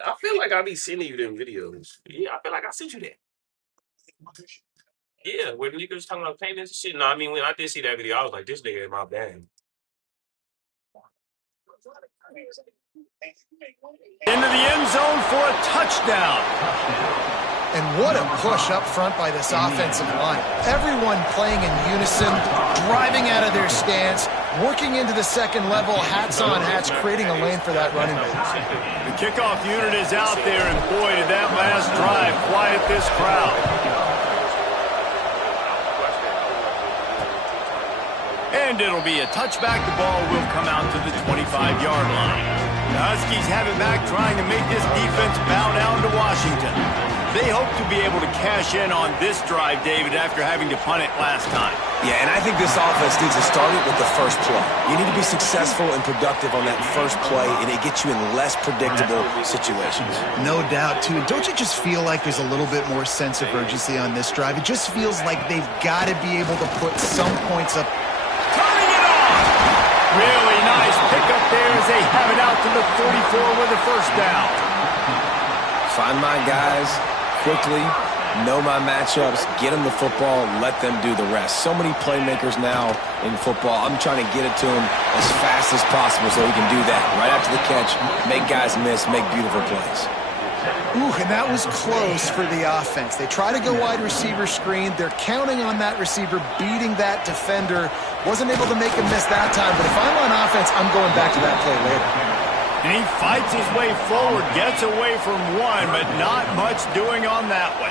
I feel like I be sending you them videos. Yeah, I feel like I sent you that. Yeah, when niggas talking about payments and shit. No, I mean when I did see that video, I was like, this nigga in my bag. Into the end zone for a touchdown. And what a push up front by this offensive line. Everyone playing in unison, driving out of their stance, working into the second level, hats on hats, creating a lane for that running back. The kickoff unit is out there, and boy, did that last drive quiet this crowd. And it'll be a touchback. The ball will come out to the 25-yard line. The Huskies have it back, trying to make this defense bow down to Washington. They hope to be able to cash in on this drive, David, after having to punt it last time. Yeah, and I think this offense needs to start it with the first play. You need to be successful and productive on that first play, and it gets you in less predictable situations. No doubt, too. And don't you just feel like there's a little bit more sense of urgency on this drive? It just feels like they've got to be able to put some points up. Turning it on! Really nice pickup there as they have it out to the 44 with a first down. Find my guys quickly, know my matchups, get them the football, let them do the rest. So many playmakers now in football. I'm trying to get it to him as fast as possible so he can do that. Right after the catch, make guys miss, make beautiful plays. Ooh, and that was close for the offense. They try to go wide receiver screen. They're counting on that receiver beating that defender. Wasn't able to make him miss that time, but if I'm on offense, I'm going back to that play later. And he fights his way forward, gets away from one, but not much doing on that one.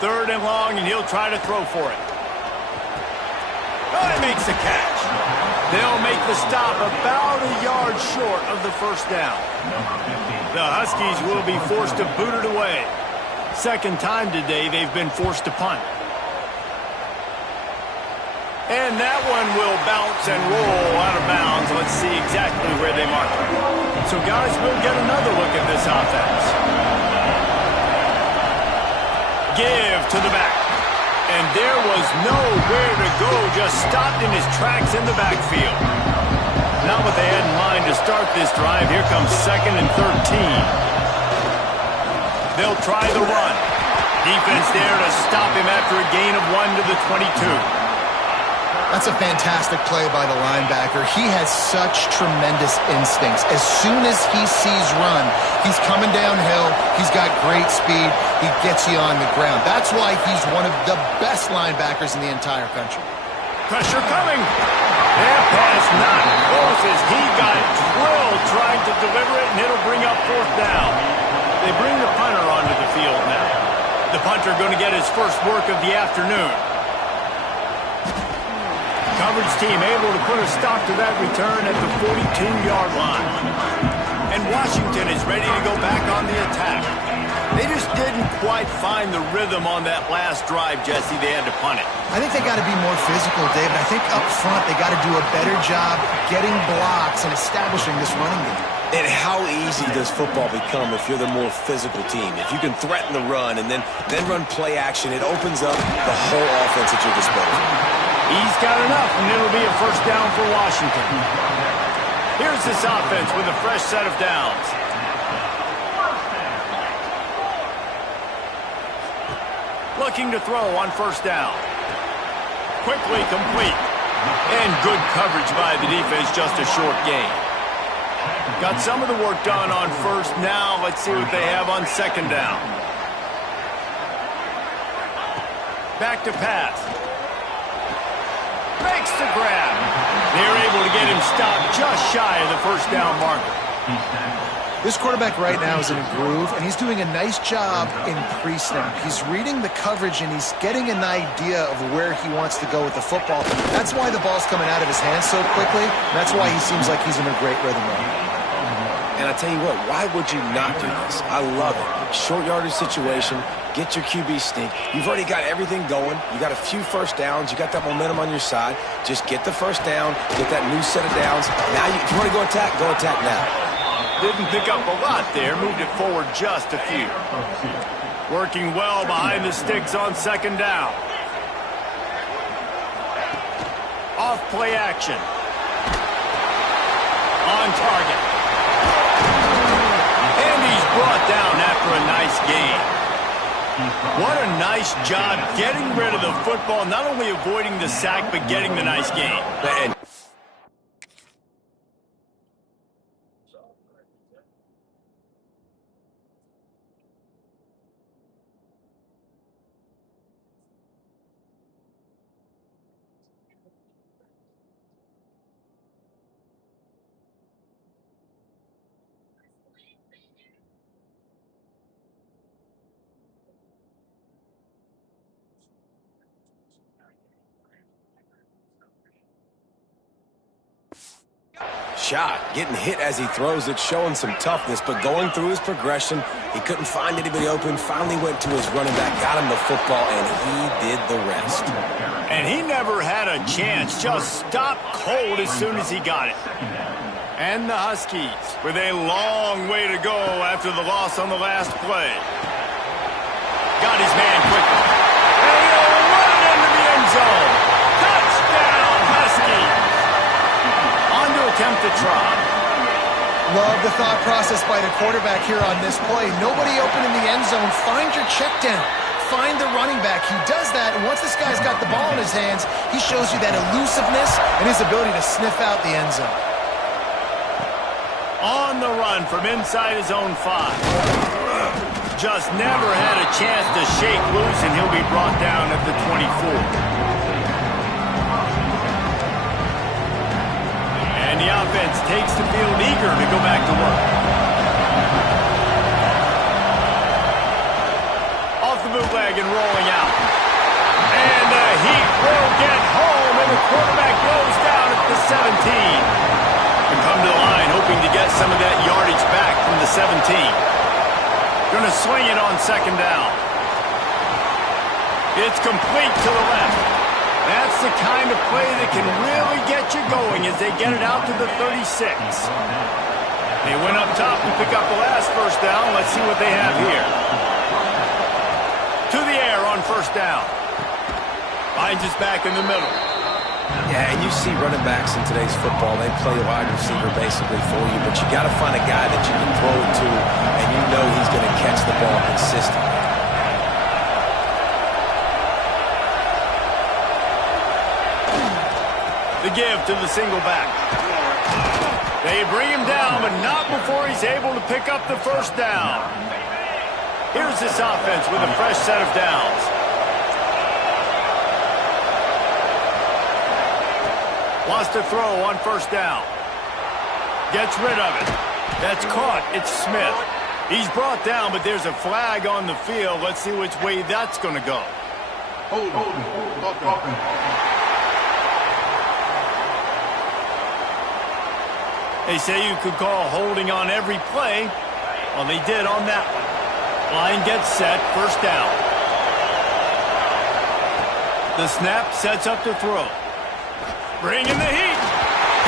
Third and long, and he'll try to throw for it. Oh, he makes the catch. They'll make the stop about a yard short of the first down. The Huskies will be forced to boot it away. Second time today they've been forced to punt. And that one will bounce and roll out of bounds. Let's see exactly where they mark it. So, guys, we'll get another look at this offense. Give to the back. And there was nowhere to go, just stopped in his tracks in the backfield. Not what they had in mind to start this drive. Here comes 2nd and 13. They'll try the run. Defense there to stop him after a gain of 1 to the 22. That's a fantastic play by the linebacker. He has such tremendous instincts. As soon as he sees run, he's coming downhill. He's got great speed. He gets you on the ground. That's why he's one of the best linebackers in the entire country. Pressure coming. That pass not close as he got drilled trying to deliver it, and it'll bring up 4th down. They bring the punter onto the field now. The punter going to get his first work of the afternoon. Coverage team able to put a stop to that return at the 42-yard line. And Washington is ready to go back on the attack. They just didn't quite find the rhythm on that last drive, Jesse. They had to punt it. I think they got to be more physical, David. I think up front they got to do a better job getting blocks and establishing this running game. And how easy does football become if you're the more physical team? If you can threaten the run and then run play action, it opens up the whole offense at your disposal. He's got enough, and it'll be a first down for Washington. Here's this offense with a fresh set of downs. Looking to throw on first down. Quickly complete. And good coverage by the defense, just a short gain. Got some of the work done on first. Now let's see what they have on second down. Back to pass. Makes the grab. They're able to get him stopped just shy of the first down marker. This quarterback right now is in a groove, and he's doing a nice job in pre-snap. He's reading the coverage, and he's getting an idea of where he wants to go with the football. That's why the ball's coming out of his hands so quickly. That's why he seems like he's in a great rhythm right now. And I tell you what, why would you not do this? I love it. Short yardage situation, get your QB stink. You've already got everything going. You got a few first downs. You got that momentum on your side. Just get the first down, get that new set of downs. Now, if you want to go attack now. Didn't pick up a lot there. Moved it forward just a few. Working well behind the sticks on second down. Off play action. On target. And he's brought down after a nice gain. What a nice job getting rid of the football, not only avoiding the sack, but getting the nice gain. And shot, getting hit as he throws it, showing some toughness, but going through his progression, he couldn't find anybody open, finally went to his running back, got him the football, and he did the rest. And he never had a chance, just stopped cold as soon as he got it. And the Huskies with a long way to go after the loss on the last play. Got his man quickly. And he'll run into the end zone. Touchdown, Huskies. On to attempt to try. Love the thought process by the quarterback here on this play. Nobody open in the end zone. Find your check down. Find the running back. He does that, and once this guy's got the ball in his hands, he shows you that elusiveness and his ability to sniff out the end zone. On the run from inside his own 5. Just never had a chance to shake loose, and he'll be brought down at the 24. And the offense takes the field eager to go back to work. Off the bootleg and rolling out. And the heat will get home, and the quarterback goes down at the 17. And come to the line hoping to get some of that yardage back from the 17. Going to swing it on second down. It's complete to the left. That's the kind of play that can really get you going as they get it out to the 36. They went up top to pick up the last first down. Let's see what they have here. To the air on first down. Finds us back in the middle. Yeah, and you see running backs in today's football, they play wide receiver basically for you, but you got to find a guy that you can throw it to, and you know he's going to catch the ball consistently. The give to the single back. They bring him down, but not before he's able to pick up the first down. Here's this offense with a fresh set of downs. Wants to throw on first down. Gets rid of it. That's caught. It's Smith. He's brought down, but there's a flag on the field. Let's see which way that's going to go. They say you could call holding on every play. Well, they did on that one. Line gets set. First down. The snap sets up to throw. Bringing the heat.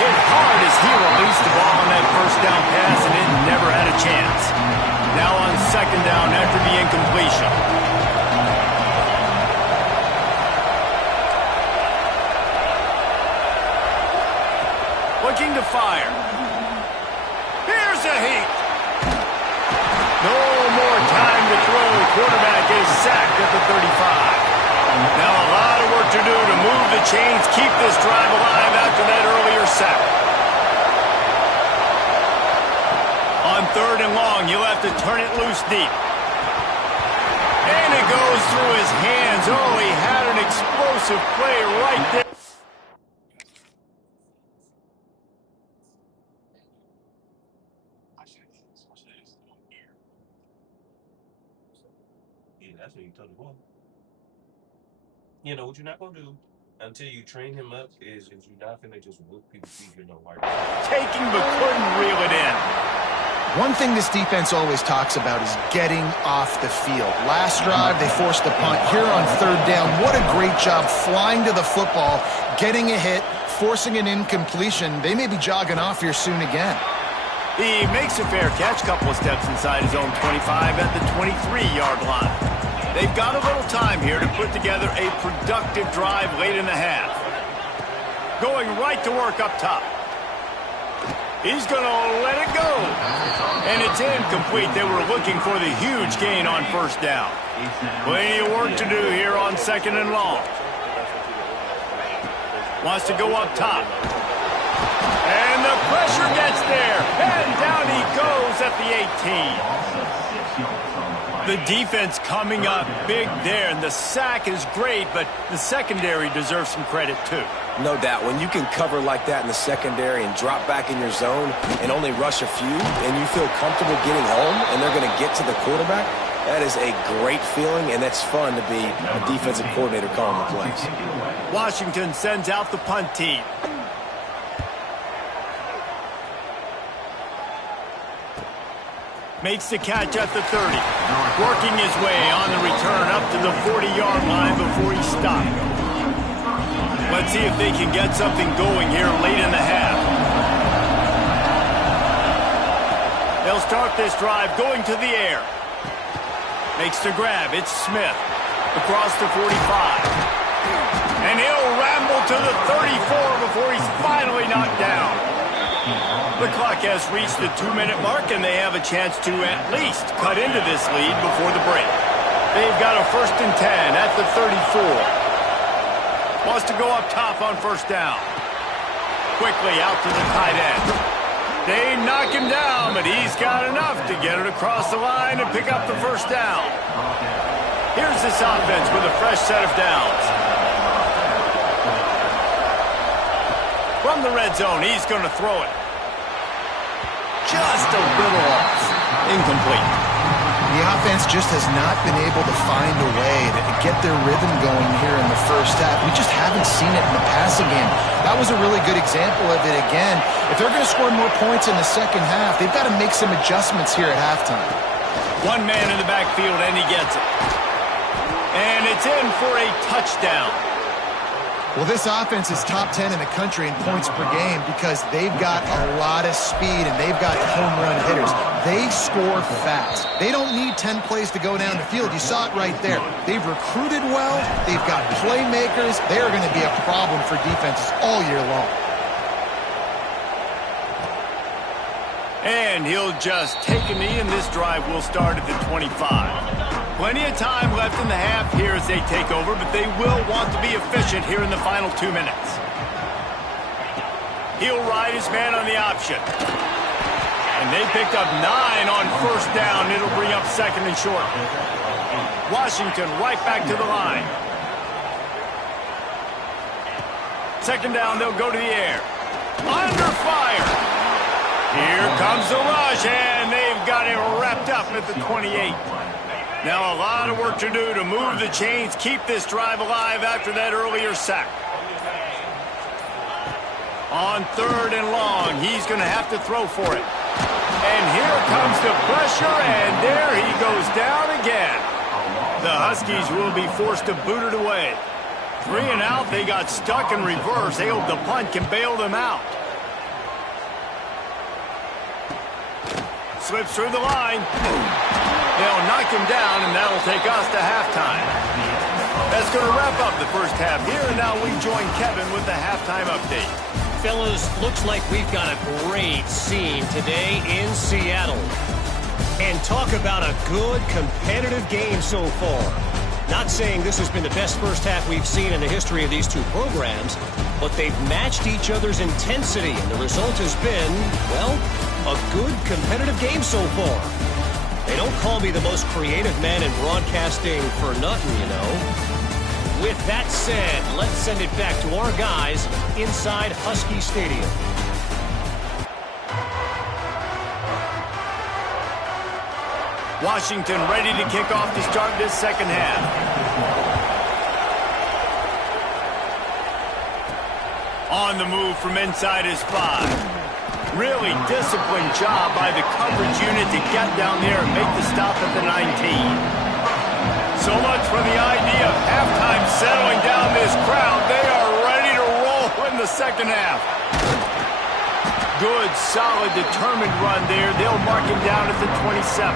Hit hard as he released the ball on that first down pass, and it never had a chance. Now on second down after the incompletion. Looking to fire. Here's a heat. No more time to throw. Quarterback is sacked at the 35. Now a lot of work to do to move the chains, keep this drive alive after that earlier sack. On third and long, you'll have to turn it loose deep. And it goes through his hands. Oh, he had an explosive play right there. Yeah, that's what you told the boy. You know what you're not gonna do until you train him up is you're not gonna just whoop people's feet in no white. Taking but couldn't reel it in. One thing this defense always talks about is getting off the field. Last drive, they forced the punt. Here on third down, what a great job flying to the football, getting a hit, forcing an incompletion. They may be jogging off here soon again. He makes a fair catch, couple of steps inside his own 25 at the 23-yard line. They've got a little time here to put together a productive drive late in the half. going right to work up top. He's going to let it go. And it's incomplete. They were looking for the huge gain on first down. Plenty of work to do here on 2nd and long. Wants to go up top. And the pressure gets there. And down he goes at the 18. The defense coming up big there. And the sack is great, but the secondary deserves some credit too. No doubt. When you can cover like that in the secondary and drop back in your zone and only rush a few, and you feel comfortable getting home and they're going to get to the quarterback, that is a great feeling, and that's fun to be a defensive coordinator calling the plays. Washington sends out the punt team. Makes the catch at the 30. Working his way on the return up to the 40-yard line before he stopped. Let's see if they can get something going here late in the half. They'll start this drive going to the air. Makes the grab. It's Smith. Across the 45. And he'll ramble to the 34 before he's finally knocked down. The clock has reached the 2-minute mark, and they have a chance to at least cut into this lead before the break. They've got a 1st and 10 at the 34. Wants to go up top on first down. Quickly out to the tight end. They knock him down, but he's got enough to get it across the line and pick up the first down. Here's this offense with a fresh set of downs. From the red zone, he's going to throw it. Just a little off. Incomplete. The offense just has not been able to find a way to get their rhythm going here in the first half. We just haven't seen it in the passing game. That was a really good example of it again. If they're going to score more points in the second half, they've got to make some adjustments here at halftime. One man in the backfield, and he gets it. And it's in for a touchdown. Well, this offense is top 10 in the country in points per game because they've got a lot of speed and they've got home run hitters. They score fast. They don't need 10 plays to go down the field. You saw it right there. They've recruited well. They've got playmakers. They are going to be a problem for defenses all year long. And he'll just take a knee, and this drive will start at the 25. Plenty of time left in the half here as they take over, but they will want to be efficient here in the final 2 minutes. He'll ride his man on the option. And they picked up 9 on first down. It'll bring up 2nd and short. Washington right back to the line. 2nd down, they'll go to the air. Under fire. Here comes the rush, and they've got it wrapped up at the 28. Now a lot of work to do to move the chains, keep this drive alive after that earlier sack. On 3rd and long, he's going to have to throw for it. And here comes the pressure, and there he goes down again. The Huskies will be forced to boot it away. 3 and out, they got stuck in reverse. They hope the punt can bail them out. Slips through the line. They'll knock him down, and that'll take us to halftime. That's going to wrap up the first half here, and now we join Kevin with the halftime update. Fellas, looks like we've got a great scene today in Seattle. And talk about a good competitive game so far. Not saying this has been the best first half we've seen in the history of these two programs, but they've matched each other's intensity, and the result has been, well, a good competitive game so far. They don't call me the most creative man in broadcasting for nothing, you know. With that said, let's send it back to our guys inside Husky Stadium. Washington ready to kick off to start this second half. On the move from inside his 5. Really disciplined job by the coverage unit to get down there and make the stop at the 19. So much for the idea of halftime settling down this crowd. They are ready to roll in the second half. Good, solid, determined run there. They'll mark him down at the 27.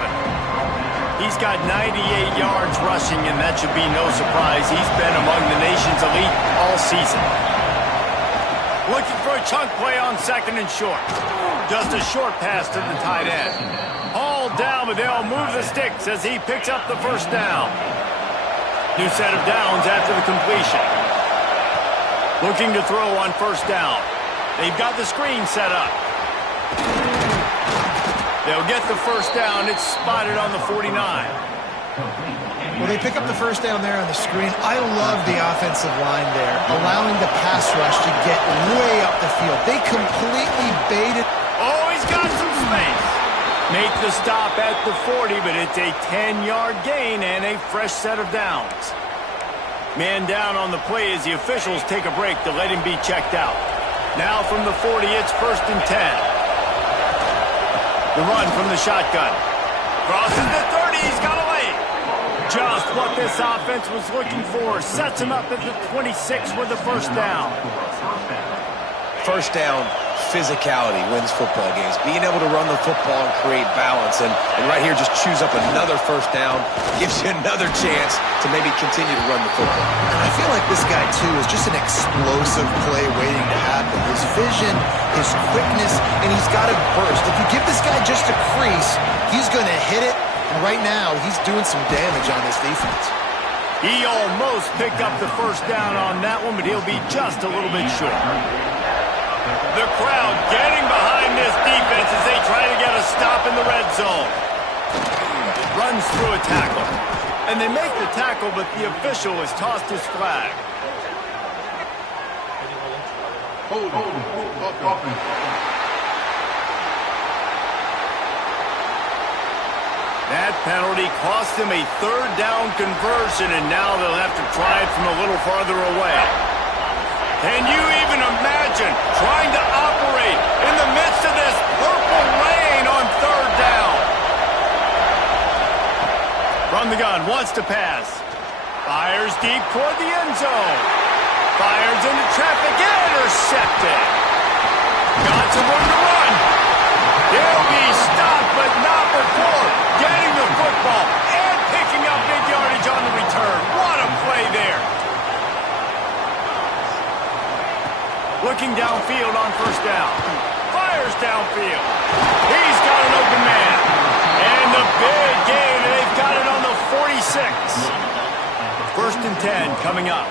He's got 98 yards rushing, and that should be no surprise. He's been among the nation's elite all season. Looking for a chunk play on second and short. Just a short pass to the tight end. Hauled down, but they'll move the sticks as he picks up the first down. New set of downs after the completion. Looking to throw on first down. They've got the screen set up. They'll get the first down. It's spotted on the 49. Well, they pick up the first down there on the screen. I love the offensive line there, allowing the pass rush to get way up the field. They completely baited. Oh, he's got some space. Make the stop at the 40, but it's a 10-yard gain and a fresh set of downs. Man down on the play as the officials take a break to let him be checked out. Now from the 40, it's 1st and 10. The run from the shotgun. Crosses the 30, he's got a lane. Just what this offense was looking for. Sets him up at the 26 with the first down. First down, physicality wins football games. Being able to run the football and create balance. And right here, just choose up another first down. Gives you another chance to maybe continue to run the football. And I feel like this guy, too, is just an explosive play waiting to happen. His vision, his quickness, and he's got a burst. If you give this guy just a crease, he's going to hit it. And right now, he's doing some damage on this defense. He almost picked up the first down on that one, but he'll be just a little bit short. The crowd getting behind this defense as they try to get a stop in the red zone. Runs through a tackle. And they make the tackle, but the official has tossed his flag. That penalty cost them a third down conversion, and now they'll have to try it from a little farther away. Can you even imagine trying to operate in the midst of this purple rain on third down? From the gun, wants to pass. Fires deep toward the end zone. Fires into traffic, intercepted. Got some room to run. He'll be stopped, but not before getting the football and picking up big yardage on the return. What a play there. Looking downfield on first down. Fires downfield. He's got an open man. And the big gain, and they've got it on the 46. 1st and 10 coming up.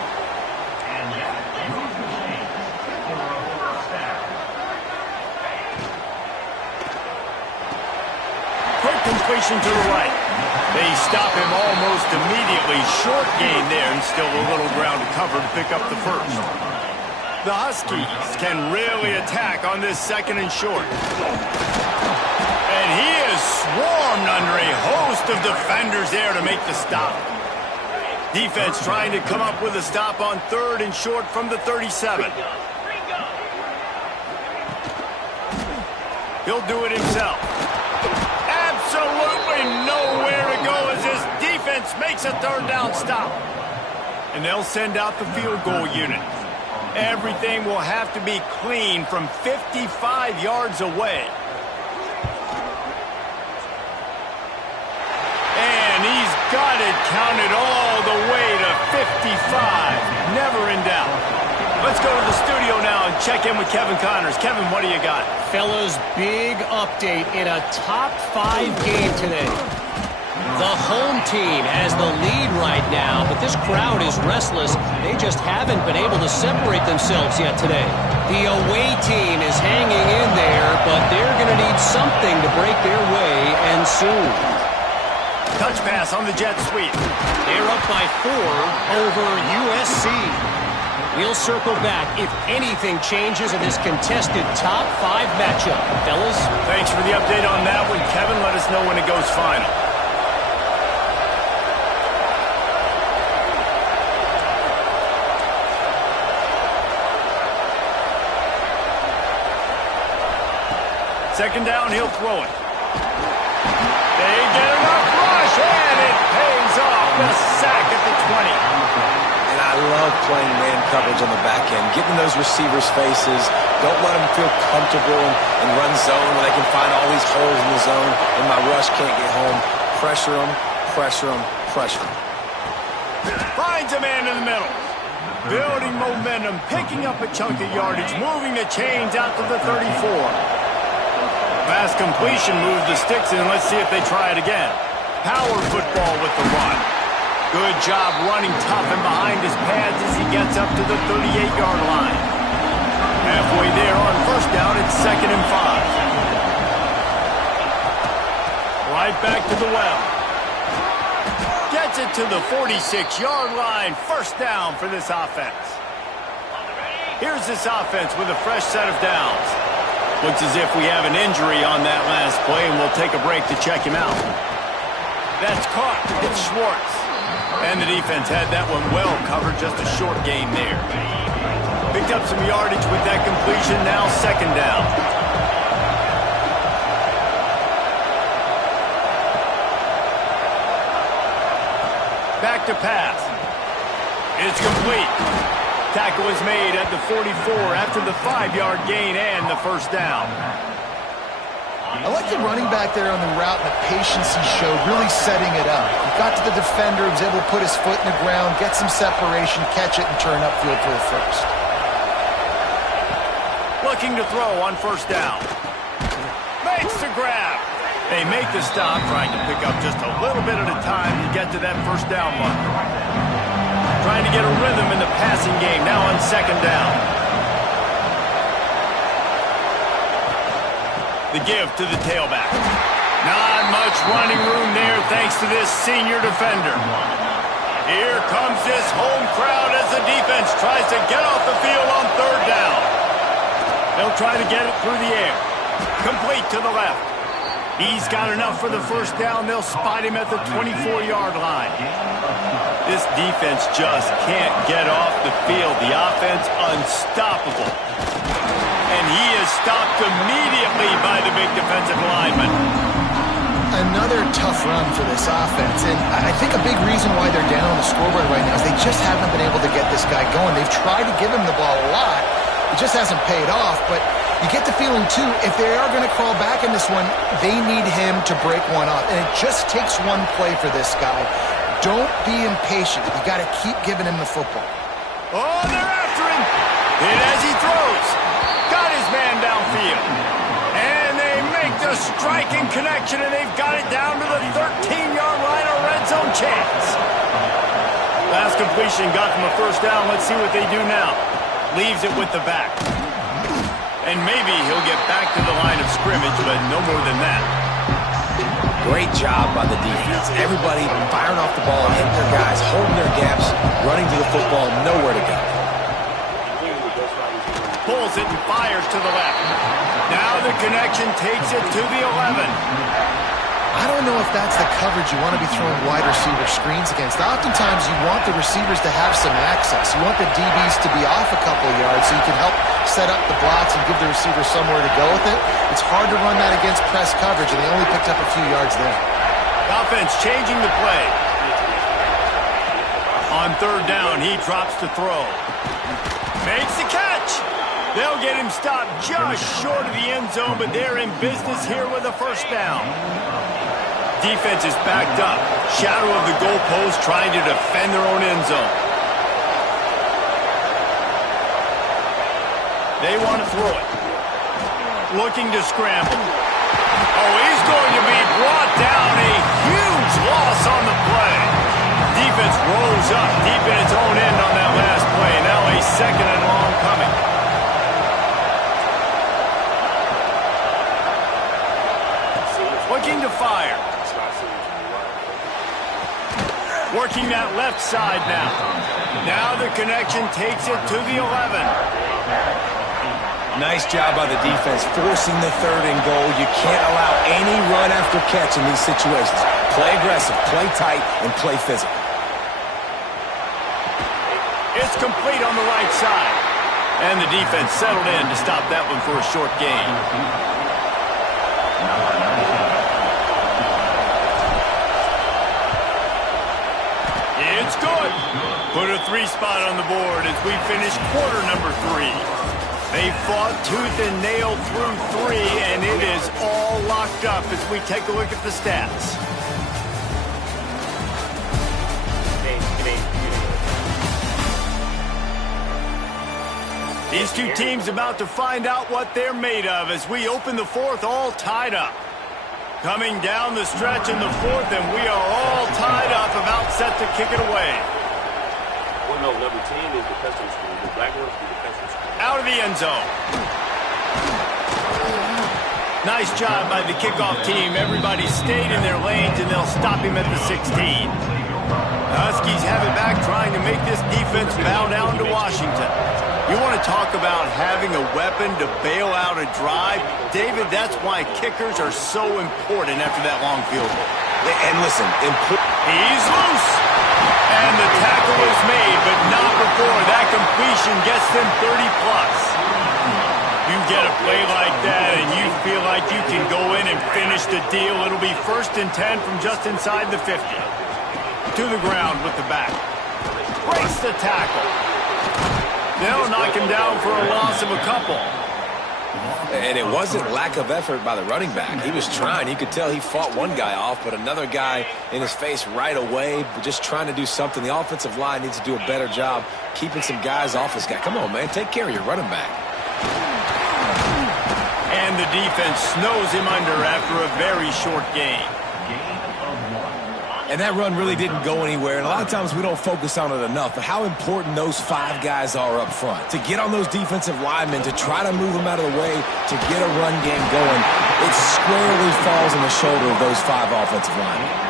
Quick completion to the right. They stop him almost immediately. Short gain there, and still a little ground to cover to pick up the first. The Huskies can really attack on this second and short. And he is swarmed under a host of defenders there to make the stop. Defense trying to come up with a stop on 3rd and short from the 37. He'll do it himself. Absolutely nowhere to go as this defense makes a third down stop. And they'll send out the field goal unit. Everything will have to be clean from 55 yards away. And he's got it counted all the way to 55. Never in doubt. Let's go to the studio now and check in with Kevin Connors. Kevin, what do you got? Fellas, big update in a top 5 game today. The home team has the lead right now, but this crowd is restless. They just haven't been able to separate themselves yet today. The away team is hanging in there, but they're going to need something to break their way, and soon. Touch pass on the jet sweep. They're up by 4 over USC. We'll circle back if anything changes in this contested top 5 matchup. Fellas? Thanks for the update on that one, Kevin. Let us know when it goes final. Second down, he'll throw it. They get enough rush, and it pays off. The sack at the 20. And I love playing man coverage on the back end, getting those receivers' faces. Don't let them feel comfortable and run zone where they can find all these holes in the zone and my rush can't get home. Pressure them, pressure them, pressure them. Finds a man in the middle. Building momentum, picking up a chunk of yardage, moving the chains out to the 34. Fast completion moves the sticks in. Let's see if they try it again. Power football with the run. Good job running tough and behind his pads as he gets up to the 38-yard line. Halfway there on first down, it's 2nd and 5. Right back to the well. Gets it to the 46-yard line. First down for this offense. Here's this offense with a fresh set of downs. Looks as if we have an injury on that last play, and we'll take a break to check him out. That's caught. It's Schwartz. And the defense had that one well covered, just a short gain there. Picked up some yardage with that completion, now 2nd down. Back to pass. It's complete. Tackle was made at the 44 after the 5-yard gain and the first down. I like the running back there on the route and the patience he showed, really setting it up. He got to the defender, was able to put his foot in the ground, get some separation, catch it, and turn upfield for the first. Looking to throw on first down. Makes the grab. They make the stop, trying to pick up just a little bit at a time to get to that first down mark. Trying to get a rhythm in the passing game, now on 2nd down. The give to the tailback. Not much running room there thanks to this senior defender. Here comes this home crowd as the defense tries to get off the field on 3rd down. They'll try to get it through the air. Complete to the left. He's got enough for the first down. They'll spot him at the 24-yard line. This defense just can't get off the field. The offense unstoppable. And he is stopped immediately by the big defensive lineman. Another tough run for this offense, and I think a big reason why they're down on the scoreboard right now is they just haven't been able to get this guy going. They've tried to give him the ball a lot. It just hasn't paid off, but you get the feeling, too, if they are going to crawl back in this one, they need him to break one off. And it just takes one play for this guy. Don't be impatient. You got to keep giving him the football. Oh, they're after him. Hit as he throws. Got his man downfield. And they make the striking connection, and they've got it down to the 13-yard line, a red zone chance. Last completion got them a first down. Let's see what they do now. Leaves it with the back. And maybe he'll get back to the line of scrimmage, but no more than that. Great job by the defense. Everybody firing off the ball, hitting their guys, holding their gaps, running to the football, nowhere to go. Pulls it and fires to the left. Now the connection takes it to the 11. I don't know if that's the coverage you want to be throwing wide receiver screens against. Oftentimes, you want the receivers to have some access. You want the DBs to be off a couple of yards so you can help set up the blocks and give the receiver somewhere to go with it. It's hard to run that against press coverage, and they only picked up a few yards there. Offense changing the play. On 3rd down, he drops to throw. Makes the catch. They'll get him stopped just short of the end zone, but they're in business here with a first down. Defense is backed up. Shadow of the goalpost trying to defend their own end zone. They want to throw it. Looking to scramble. Oh, he's going to be brought down. A huge loss on the play. Defense rose up deep in its own end on that last play. Now a 2nd and long coming. Looking to fire. Working that left side now. Now the connection takes it to the 11. Nice job by the defense, forcing the 3rd and goal. You can't allow any run after catch in these situations. Play aggressive, play tight, and play physical. It's complete on the right side. And the defense settled in to stop that one for a short gain. It's good. Put a 3 spot on the board as we finish quarter number 3. They fought tooth and nail through 3, and it is all locked up as we take a look at the stats. These two teams about to find out what they're made of as we open the fourth all tied up. Coming down the stretch in the fourth, and we are all tied up, about set to kick it away. Well, no, number 10 is the custom school. The black ones is the custom school. Out of the end zone. Nice job by the kickoff team. Everybody stayed in their lanes, and they'll stop him at the 16. The Huskies have it back, trying to make this defense bow down to Washington. You want to talk about having a weapon to bail out a drive? David, that's why kickers are so important after that long field goal. And listen, he's loose. And the tackle is made, but not before that completion gets them 30-plus. You get a play like that and you feel like you can go in and finish the deal. It'll be 1st and 10 from just inside the 50. To the ground with the back. Breaks the tackle. They'll knock him down for a loss of a couple. And it wasn't lack of effort by the running back. He was trying. You could tell he fought one guy off, but another guy in his face right away, just trying to do something. The offensive line needs to do a better job keeping some guys off this guy. Come on, man. Take care of your running back. And the defense snows him under after a very short game. And that run really didn't go anywhere. And a lot of times we don't focus on it enough, but how important those 5 guys are up front. To get on those defensive linemen, to try to move them out of the way, to get a run game going, it squarely falls on the shoulder of those 5 offensive linemen.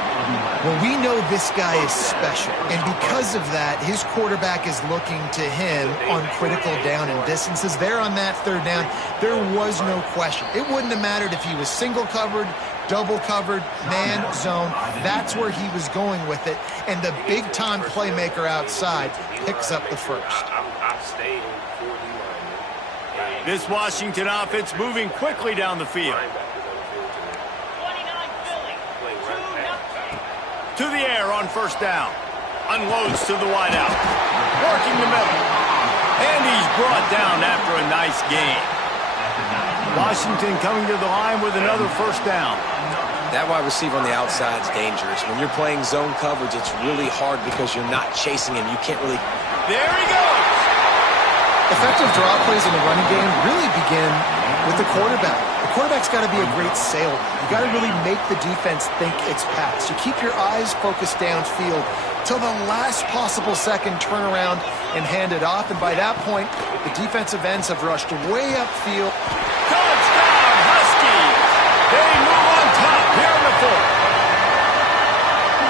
Well, we know this guy is special, and because of that, his quarterback is looking to him on critical down and distances. There on that 3rd down, there was no question. It wouldn't have mattered if he was single covered, double covered, man, zone. That's where he was going with it, and the big-time playmaker outside picks up the first. I'm staying for the lineman. This Washington offense moving quickly down the field. To the air on 1st down. Unloads to the wideout. Working the middle. And he's brought down after a nice gain. Washington coming to the line with another 1st down. That wide receiver on the outside is dangerous. When you're playing zone coverage, it's really hard because you're not chasing him. You can't really... There he goes! Effective draw plays in the running game really begin with the quarterback. The quarterback's got to be a great salesman. You got to really make the defense think it's pass. You keep your eyes focused downfield till the last possible second, turn around and hand it off. And by that point, the defensive ends have rushed way upfield. Touchdown, Huskies! They move on top here in the 4th.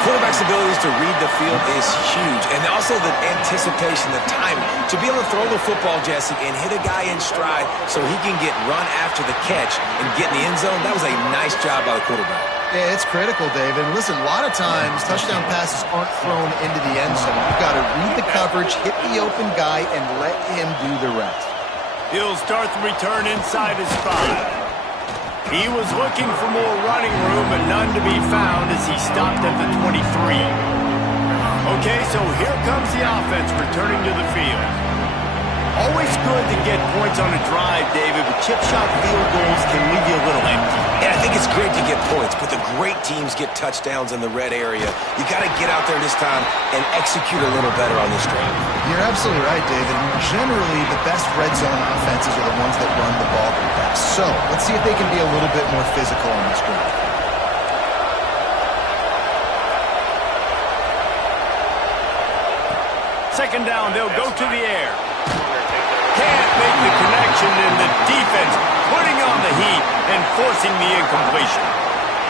Quarterback's abilities to read the field is huge, and also the anticipation, the timing. To be able to throw the football, Jesse, and hit a guy in stride so he can get run after the catch and get in the end zone, that was a nice job by the quarterback. Yeah, it's critical, David. And listen, a lot of times, touchdown passes aren't thrown into the end zone. You've got to read the coverage, hit the open guy, and let him do the rest. He'll start the return inside his 5. He was looking for more running room, but none to be found as he stopped at the 23. Okay, so here comes the offense returning to the field. Always good to get points on a drive, David, but chip shot field goals can leave you a little empty. Yeah, I think it's great to get points, but the great teams get touchdowns in the red area. You got to get out there this time and execute a little better on this drive. You're absolutely right, David. And generally, the best red zone offenses are the ones that run the ball the best. So let's see if they can be a little bit more physical on this drive. Second down, they'll go to the air. Can't make the connection, and the defense putting on the heat and forcing the incompletion.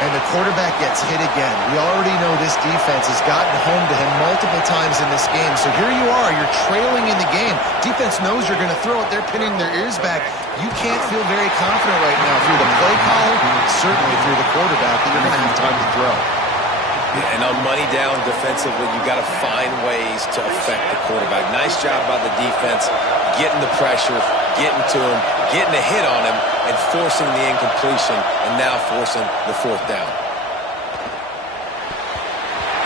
And the quarterback gets hit again. We already know this defense has gotten home to him multiple times in this game. So here you are, you're trailing in the game. Defense knows you're going to throw it. They're pinning their ears back. You can't feel very confident right now through the play caller, certainly through the quarterback, that you're going to have time to throw. Yeah, and on money down defensively, you got to find ways to affect the quarterback. Nice job by the defense, getting the pressure, getting to him, getting a hit on him, and forcing the incompletion, and now forcing the 4th down.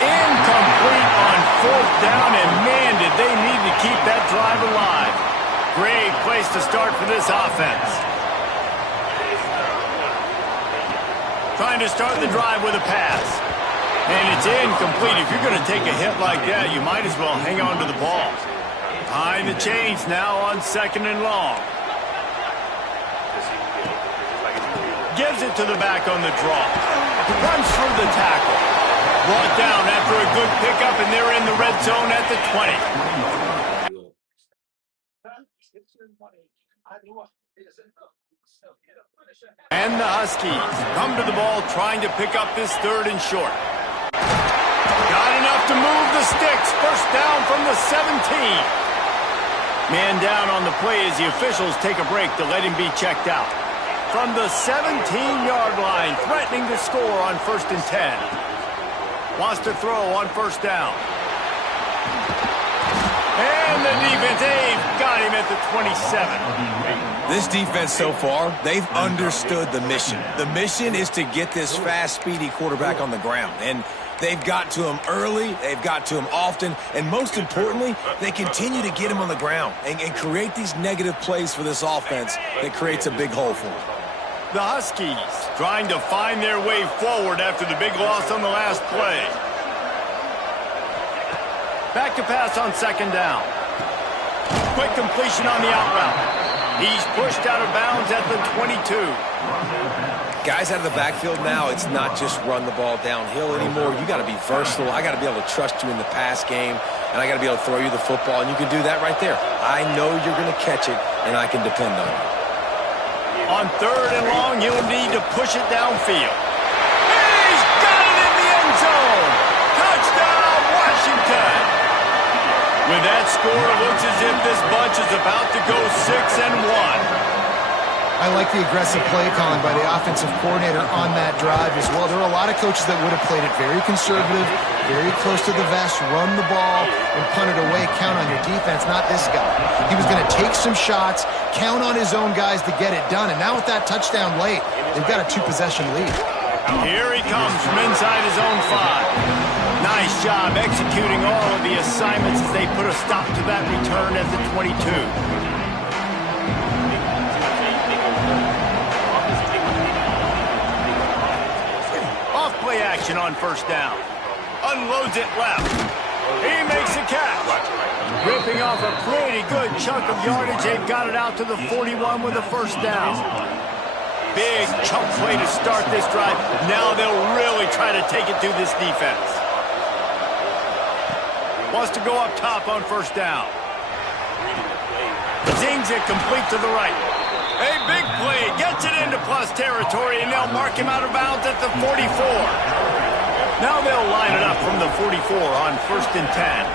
Incomplete on 4th down, and man, did they need to keep that drive alive. Great place to start for this offense. Trying to start the drive with a pass. And it's incomplete. If you're going to take a hit like that, you might as well hang on to the ball. Behind the chains now on 2nd and long. Gives it to the back on the draw. Runs through the tackle. Brought down after a good pickup, and they're in the red zone at the 20. And the Huskies come to the ball trying to pick up this 3rd and short. Got enough to move the sticks. First down from the 17. Man down on the play as the officials take a break to let him be checked out. From the 17-yard line, threatening to score on 1st and 10. Wants to throw on 1st down. And the defense, they've got him at the 27. This defense so far, they've understood the mission. The mission is to get this fast, speedy quarterback on the ground. And they've got to him early, they've got to him often, and most importantly, they continue to get him on the ground and create these negative plays for this offense that creates a big hole for them. The Huskies trying to find their way forward after the big loss on the last play. Back to pass on 2nd down. Quick completion on the out route. He's pushed out of bounds at the 22. Guys out of the backfield now, it's not just run the ball downhill anymore. You got to be versatile. I got to be able to trust you in the pass game, and I got to be able to throw you the football, and you can do that right there. I know you're going to catch it, and I can depend on you. On 3rd and long, he'll need to push it downfield. He's got it in the end zone. Touchdown, Washington. With that score, it looks as if this bunch is about to go 6-1. I like the aggressive play calling by the offensive coordinator on that drive as well. There are a lot of coaches that would have played it very conservative, very close to the vest, run the ball, and punt it away. Count on your defense, not this guy. He was going to take some shots, count on his own guys to get it done. And now with that touchdown late, they've got a 2-possession lead. Here he comes from inside his own 5. Nice job executing all of the assignments as they put a stop to that return at the 22. Play action on 1st down. Unloads it left. He makes a catch. Ripping off a pretty good chunk of yardage. They've got it out to the 41 with a 1st down. Big chunk play to start this drive. Now they'll really try to take it to this defense. Wants to go up top on 1st down. Zings it complete to the right. A big play, gets it into plus territory, and they'll mark him out of bounds at the 44. Now they'll line it up from the 44 on 1st and 10.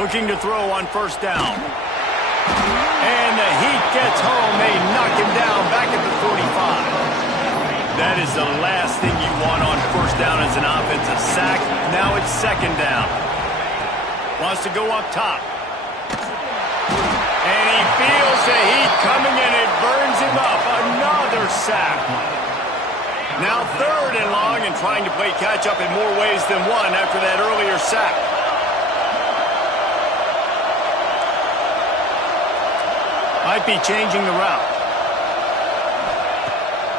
Looking to throw on 1st down. And the heat gets home. They knock him down back at the 45. That is the last thing you want on 1st down as an offensive sack. Now it's 2nd down. Wants to go up top. And he feels the heat coming and it burns him up. Another sack. Now 3rd and long and trying to play catch up in more ways than one after that earlier sack. Might be changing the route.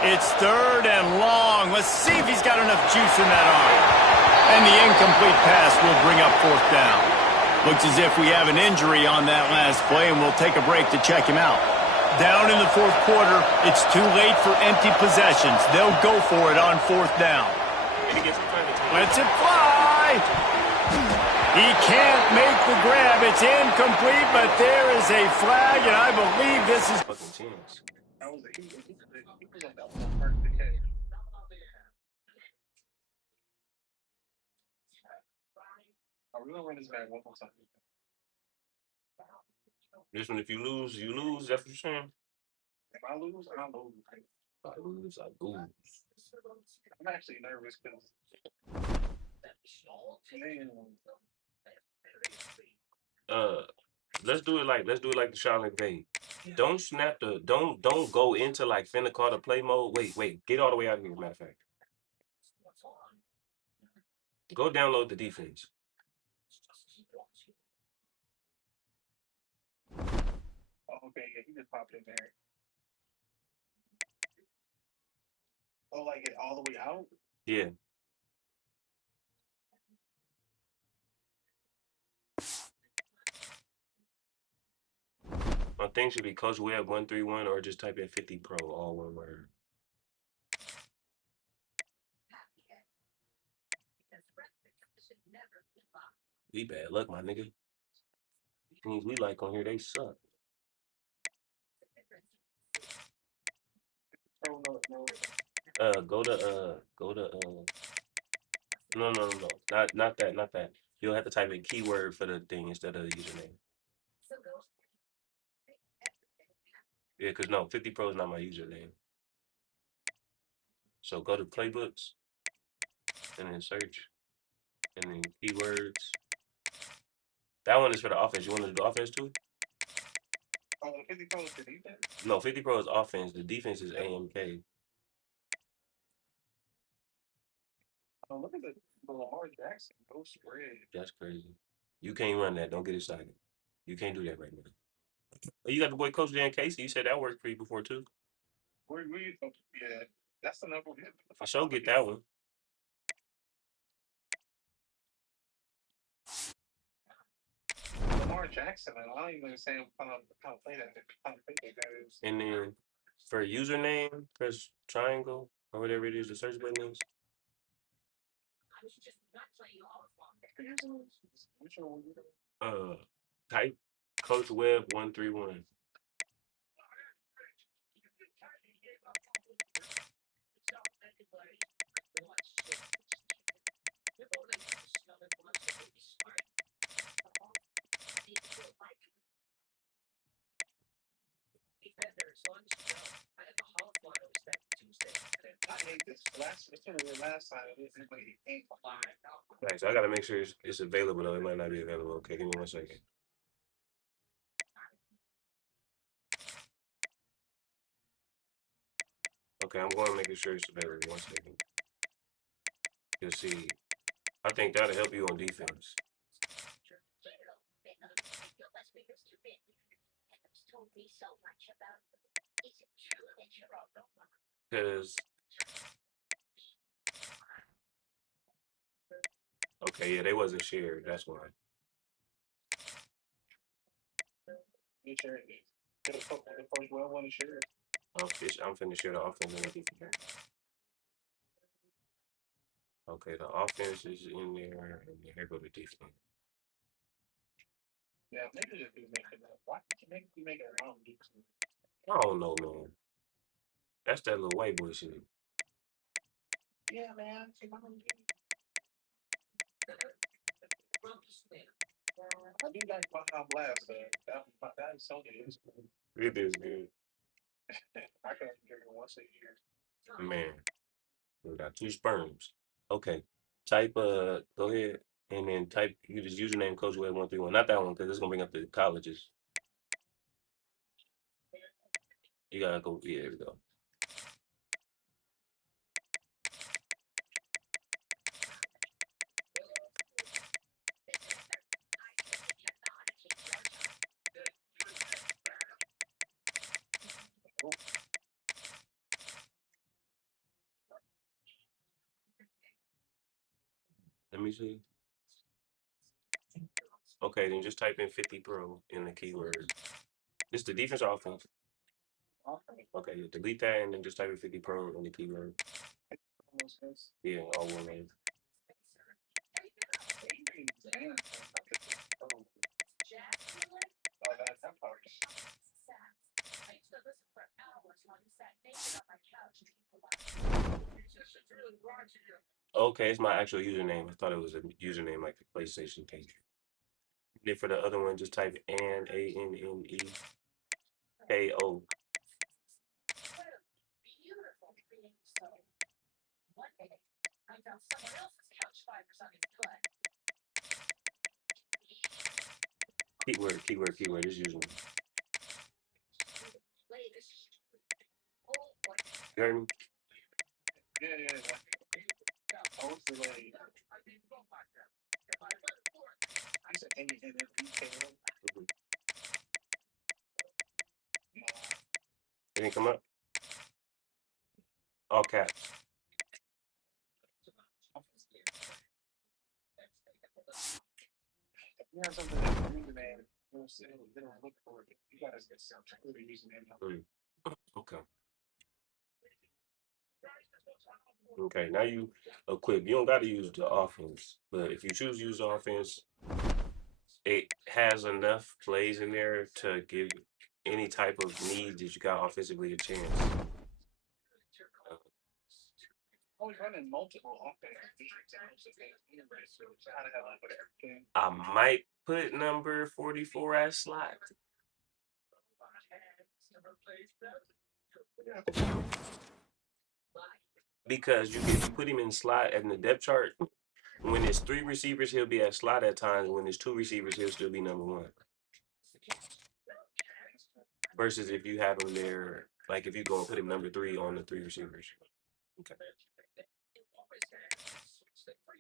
It's 3rd and long. Let's see if he's got enough juice in that arm. And the incomplete pass will bring up 4th down. Looks as if we have an injury on that last play, and we'll take a break to check him out. Down in the 4th quarter, it's too late for empty possessions. They'll go for it on 4th down. Lets it fly. He can't make the grab. It's incomplete, but there is a flag, and I believe this is... This one, if you lose, you lose. That's what you're saying? If I lose, I lose. If I lose, I lose. I'm actually nervous because... let's do it like the Charlotte game. Don't snap the don't go into like finna call the play mode. Wait, get all the way out of here, matter of fact. Go download the defense. Okay, yeah, he just popped in there. Oh, like it all the way out? Yeah. My thing should be Coach Webb 131 or just type in 50 Pro, all one word. We bad luck, my nigga. Teams we like on here, they suck. No. Not that. You'll have to type in keyword for the thing instead of the username. Yeah, because no, 50 Pro is not my username. So go to playbooks and then search and then keywords. That one is for the offense. You want to do offense too? 50 Pro is the defense? No, 50 Pro is offense. The defense is AMK. Oh, look at the Lamar Jackson ghost spread. That's crazy. You can't run that. Don't get excited. You can't do that right now. Oh, you got the boy Coach Dan Casey. You said that worked for you before too. Yeah, that's the number. For sure, get that one. Lamar Jackson, I don't even understand how to play that. How to play that is. And then for username, press triangle or whatever it is the search button is. Type Coach Webb 131. Last time, Nice. I gotta make sure it's available though. It might not be available. Okay, give me 1 second. Okay, I'm going to make sure it's available. 1 second. You'll see. I think that'll help you on defense. Because okay, yeah, they wasn't shared. That's why. I'm finna share the offense and the defense. Okay, the offense is in there, and here go the defense. Yeah, maybe just do make it up. Why did you make it wrong? I don't know, man. That's that little white boy shit. Yeah, man. I do like Baja Blast. That is so good. It is good. I can drink it once a year. Man, we got 2 sperms. Okay. Type go ahead and then type you just username Coach Web 131. Not that one, because it's gonna bring up the colleges. You gotta go, yeah, there we go. Let me see. Okay, then just type in 50 Pro in the keyword. It's the defense or offense? Okay, yeah, delete that and then just type in 50 Pro in the keyword. Yeah, all one name. Okay, it's my actual username. I thought it was a username like the PlayStation thing. Then for the other one, just type ANNEKO. Keyword is username. You heard me? Yeah. It didn't come up? All caps. You have something that username They don't look for it. You guys get some using it. Okay. Okay, now you equip. You don't got to use the offense, but if you choose to use the offense, it has enough plays in there to give any type of need that you got offensively a chance. I was running multiple offense so how the hell I put everything? I might put number 44 as slot. Because if you put him in slot in the depth chart, when it's 3 receivers, he'll be at slot at times. When there's 2 receivers, he'll still be number 1. Versus if you have him there, like if you go and put him number 3 on the 3 receivers. Okay.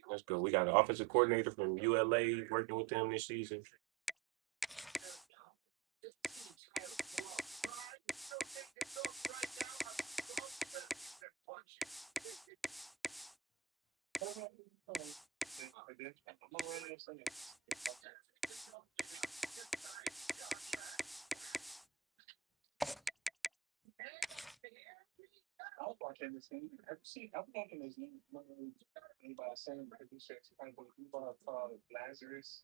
Let's go. We got an offensive coordinator from ULA working with them this season. I was watching this thing. I'm watching this new anybody saying producer kind of Lazarus.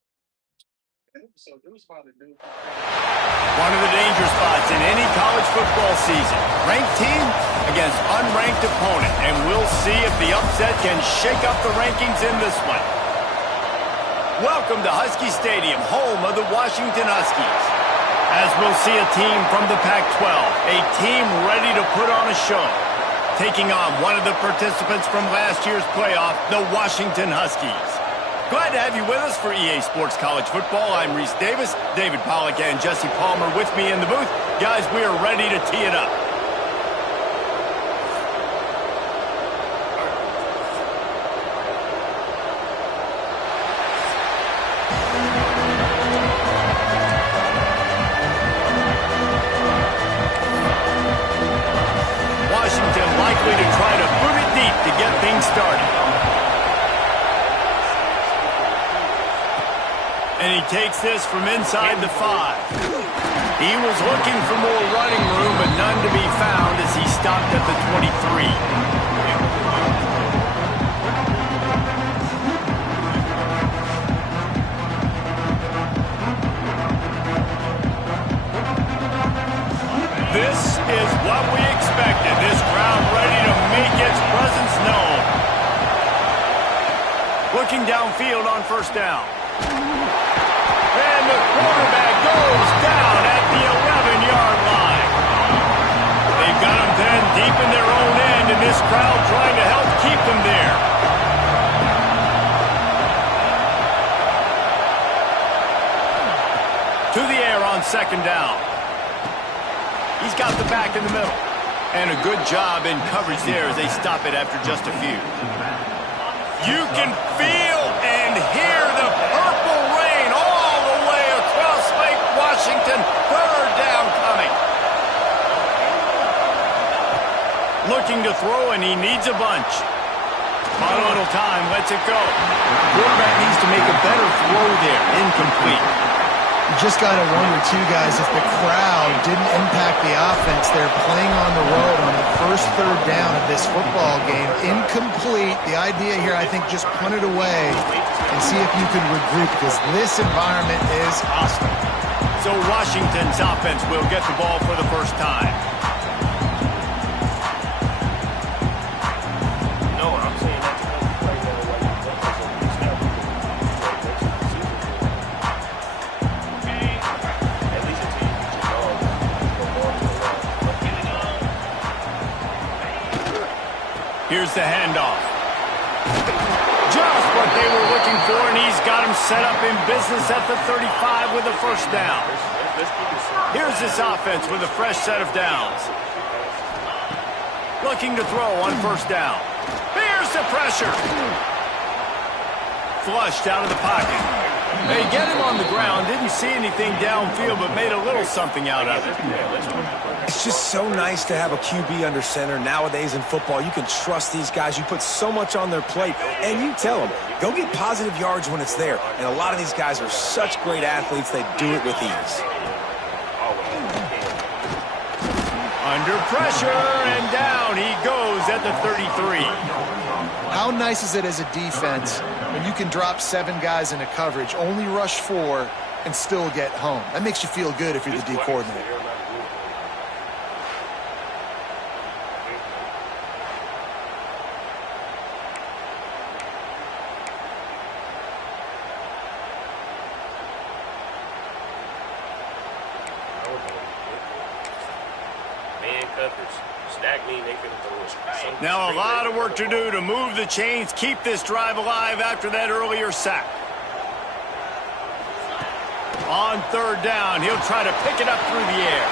So it was about to do. One of the danger spots in any college football season. Ranked team against unranked opponent. And we'll see if the upset can shake up the rankings in this one. Welcome to Husky Stadium, home of the Washington Huskies. As we'll see a team from the Pac-12, a team ready to put on a show. Taking on one of the participants from last year's playoff, the Washington Huskies. Glad to have you with us for EA Sports College Football. I'm Reese Davis, David Pollack, and Jesse Palmer with me in the booth. Guys, we are ready to tee it up. Washington likely to try to boot it deep to get things started. And he takes this from inside the 5. He was looking for more running room, but none to be found as he stopped at the 23. This is what we expected. This crowd ready to make its presence known. Looking downfield on first down. And the quarterback goes down at the 11-yard line. They've got him then deep in their own end, and this crowd trying to help keep them there. To the air on second down. He's got the back in the middle. And a good job in coverage there as they stop it after just a few. You can feel and hear the purple rain all the way across Lake Washington. Third down coming. Looking to throw, and he needs a bunch. Final little time, lets it go. Quarterback needs to make a better throw there. Incomplete. You just got to wonder, too, guys, if the crowd didn't impact the offense. They're playing on the road on the first third down of this football game. Incomplete. The idea here, I think, just punt it away and see if you can regroup, because this environment is hostile. So Washington's offense will get the ball for the first time. Here's the handoff. Just what they were looking for, and he's got him set up in business at the 35 with a first down. Here's this offense with a fresh set of downs. Looking to throw on first down. Here's the pressure. Flushed out of the pocket. They get him on the ground, didn't see anything downfield, but made a little something out of it. It's just so nice to have a QB under center. Nowadays in football, you can trust these guys. You put so much on their plate, and you tell them, go get positive yards when it's there. And a lot of these guys are such great athletes, they do it with ease. Under pressure, and down he goes at the 33. How nice is it as a defense when you can drop 7 guys into coverage, only rush 4, and still get home? That makes you feel good if you're the D coordinator. Now a lot of work to do to move the chains, keep this drive alive after that earlier sack. On third down, he'll try to pick it up through the air.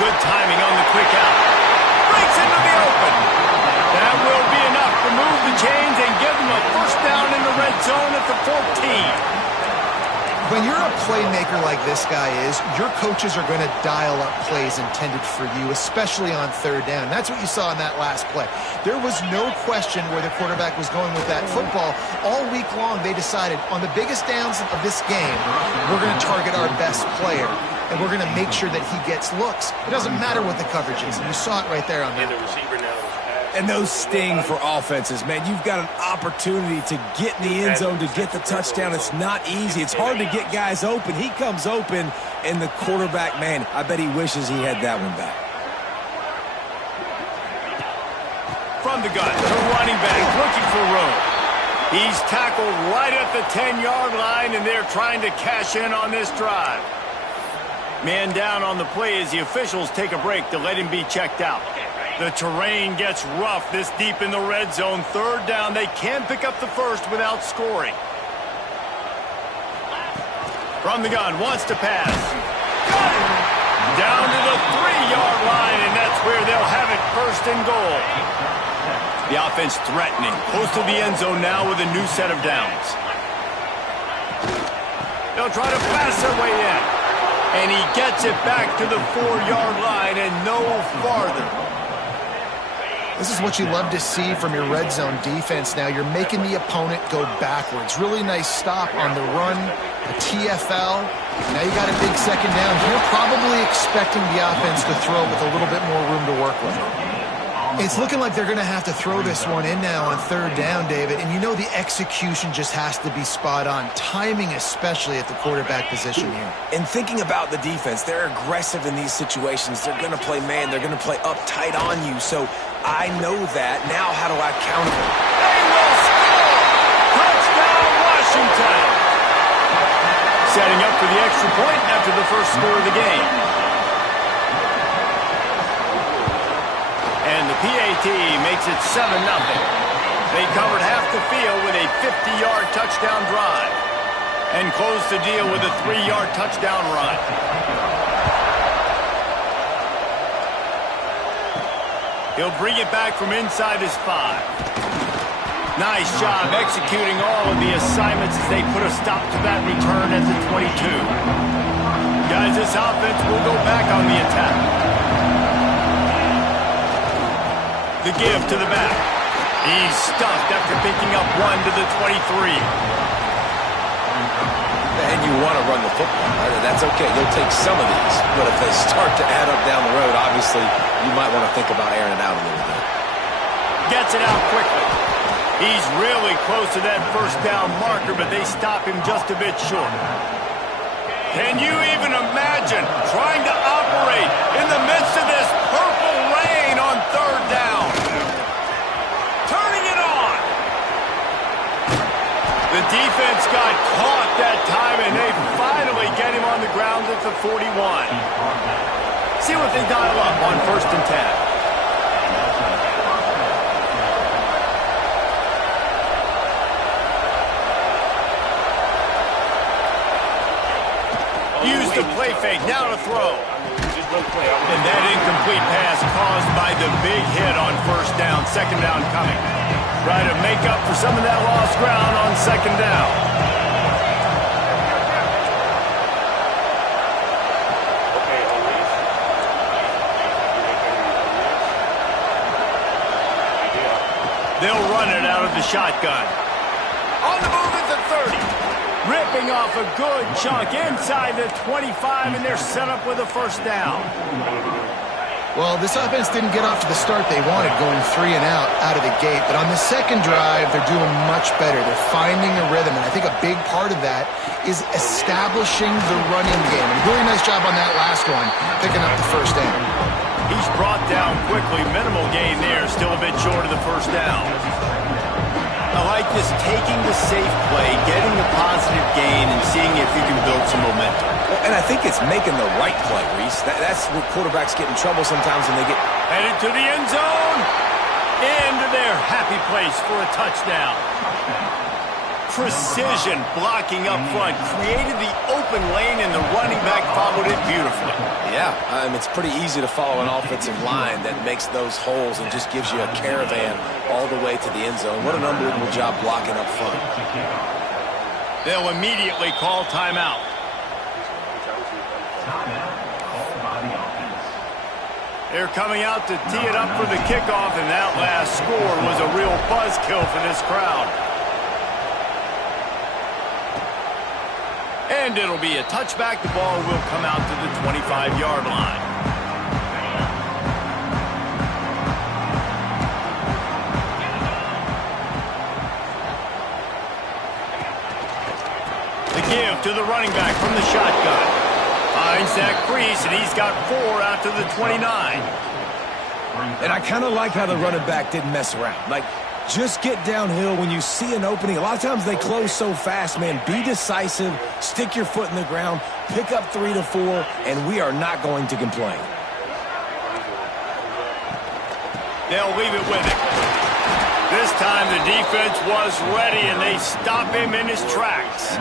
Good timing on the quick out. Breaks into the open. That will be enough to move the chains and give them a first down in the red zone at the 14. When you're a playmaker like this guy is, your coaches are going to dial up plays intended for you, especially on third down. That's what you saw in that last play. There was no question where the quarterback was going with that football. All week long, they decided on the biggest downs of this game, we're going to target our best player, and we're going to make sure that he gets looks. It doesn't matter what the coverage is, and you saw it right there on that. And the receiver now. And those sting for offenses, man. You've got an opportunity to get in the end zone, to get the touchdown. It's not easy. It's hard to get guys open. He comes open, and the quarterback, man, I bet he wishes he had that one back. From the gun, the running back looking for room. He's tackled right at the 10-yard line, and they're trying to cash in on this drive. Man down on the play as the officials take a break to let him be checked out. The terrain gets rough this deep in the red zone. Third down, they can pick up the first without scoring. From the gun, wants to pass. Got it! Down to the 3-yard line, and that's where they'll have it, first and goal. The offense threatening, close to the end zone now with a new set of downs. They'll try to pass their way in. And he gets it back to the 4-yard line and no farther. This is what you love to see from your red zone defense now. You're making the opponent go backwards. Really nice stop on the run, the TFL. Now you got a big second down. You're probably expecting the offense to throw with a little bit more room to work with. It's looking like they're going to have to throw this one in now on third down, David. And you know the execution just has to be spot on. Timing especially at the quarterback position here. And thinking about the defense, they're aggressive in these situations. They're going to play man. They're going to play up tight on you. So I know that. Now how do I counter them? They will score! Touchdown, Washington! Setting up for the extra point after the first score of the game. And the PAT makes it 7-0. They covered half the field with a 50-yard touchdown drive and closed the deal with a 3-yard touchdown run. He'll bring it back from inside his 5. Nice job executing all of the assignments as they put a stop to that return at the 22. Guys, this offense will go back on the attack. The give to the back. He's stuffed after picking up one to the 23. And you want to run the football, right? That's okay. You'll take some of these. But if they start to add up down the road, obviously, you might want to think about airing it out a little bit. Gets it out quickly. He's really close to that first down marker, but they stop him just a bit short. Can you even imagine trying to operate in the midst of this purple rain on third down? Turning it on. The defense got caught that time, and they finally get him on the ground at the 41. See what they dial up on 1st and 10. Use the play fake, now to throw. And that incomplete pass caused by the big hit on first down, second down coming. Try to make up for some of that lost ground on second down. They'll run it out of the shotgun. On the move at the 30. Ripping off a good chunk inside the 25, and they're set up with a first down. Well, this offense didn't get off to the start they wanted, going 3 and out of the gate. But on the second drive, they're doing much better. They're finding a rhythm, and I think a big part of that is establishing the running game. And really nice job on that last one, picking up the first down. He's brought down quickly. Minimal gain there, still a bit short of the first down. I like this, taking the safe play, getting the positive gain, and seeing if you can build some momentum. And I think it's making the right play, Reese. That's where quarterbacks get in trouble sometimes when they get... Headed to the end zone. Into their happy place for a touchdown. Precision blocking up front. Created the open lane, and the running back followed it beautifully. Yeah, it's pretty easy to follow an offensive line that makes those holes and just gives you a caravan all the way to the end zone. What an unbelievable job blocking up front. They'll immediately call timeout. They're coming out to tee it up for the kickoff, and that last score was a real buzzkill for this crowd. And it'll be a touchback. The ball will come out to the 25-yard line. The give to the running back from the shotgun. Finds that crease, and he's got 4 out to the 29. And I kind of like how the running back didn't mess around. Like, just get downhill when you see an opening. A lot of times they close so fast, man. Be decisive, stick your foot in the ground, pick up 3 to 4, and we are not going to complain. They'll leave it with him. This time the defense was ready, and they stop him in his tracks.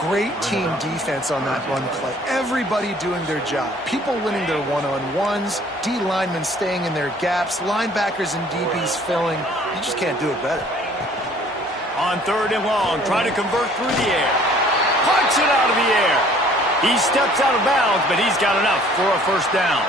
Great team defense on that run play. Everybody doing their job. People winning their one-on-ones, D linemen staying in their gaps, linebackers and DBs filling. You just can't do it better. On 3rd and long, trying to convert through the air. Punch it out of the air. He steps out of bounds, but he's got enough for a first down.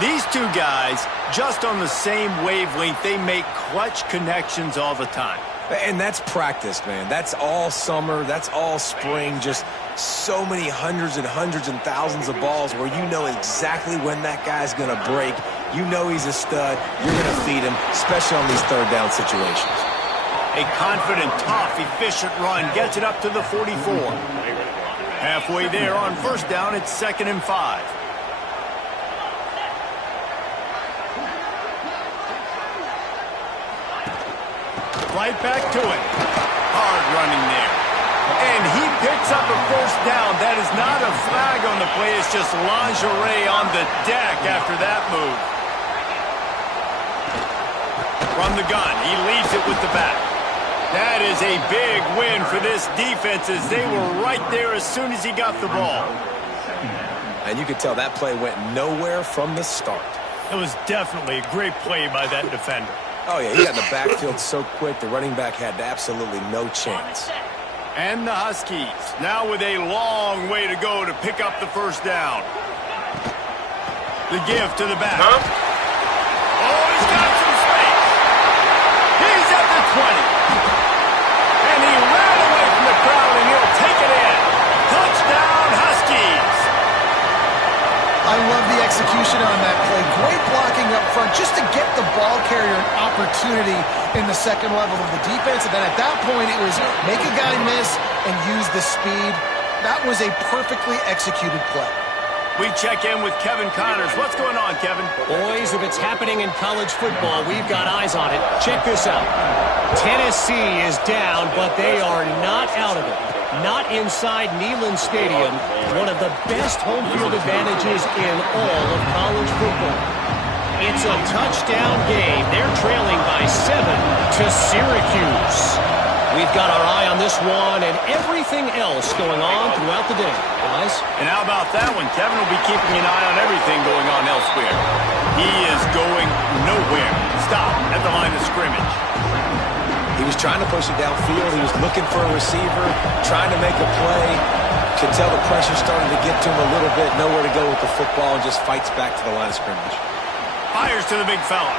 These two guys, just on the same wavelength, they make clutch connections all the time. And that's practice, man. That's all summer. That's all spring. Just so many hundreds and thousands of balls where you know exactly when that guy's going to break. You know he's a stud. You're going to feed him, especially on these 3rd down situations. A confident, tough, efficient run gets it up to the 44. Halfway there on first down, it's 2nd and 5. Right back to it. Hard running there. And he picks up a first down. That is not a flag on the play. It's just lingerie on the deck after that move. From the gun, he leaves it with the back. That is a big win for this defense as they were right there as soon as he got the ball. And you could tell that play went nowhere from the start. It was definitely a great play by that defender. Oh, yeah, he got in the backfield so quick, the running back had absolutely no chance. And the Huskies, now with a long way to go to pick up the first down. The give to the back. Oh, he's got some space. He's at the 20. And he ran away from the crowd, and he'll take it in. Touchdown, Huskies. I love the execution on that play. Great blocking up front just to get the ball carrier an opportunity in the second level of the defense. And then at that point, it was make a guy miss and use the speed. That was a perfectly executed play. We check in with Kevin Connors. What's going on, Kevin? Boys, if it's happening in college football, we've got eyes on it. Check this out. Tennessee is down, but they are not out of it. Not inside Neyland Stadium, one of the best home field advantages in all of college football. It's a touchdown game. They're trailing by 7 to Syracuse. We've got our eye on this one and everything else going on throughout the day, guys. And how about that one? Kevin will be keeping an eye on everything going on elsewhere. He is going nowhere. Stop at the line of scrimmage. He was trying to push it downfield. He was looking for a receiver, trying to make a play. Could tell the pressure started to get to him a little bit. Nowhere to go with the football and just fights back to the line of scrimmage. Fires to the big fella.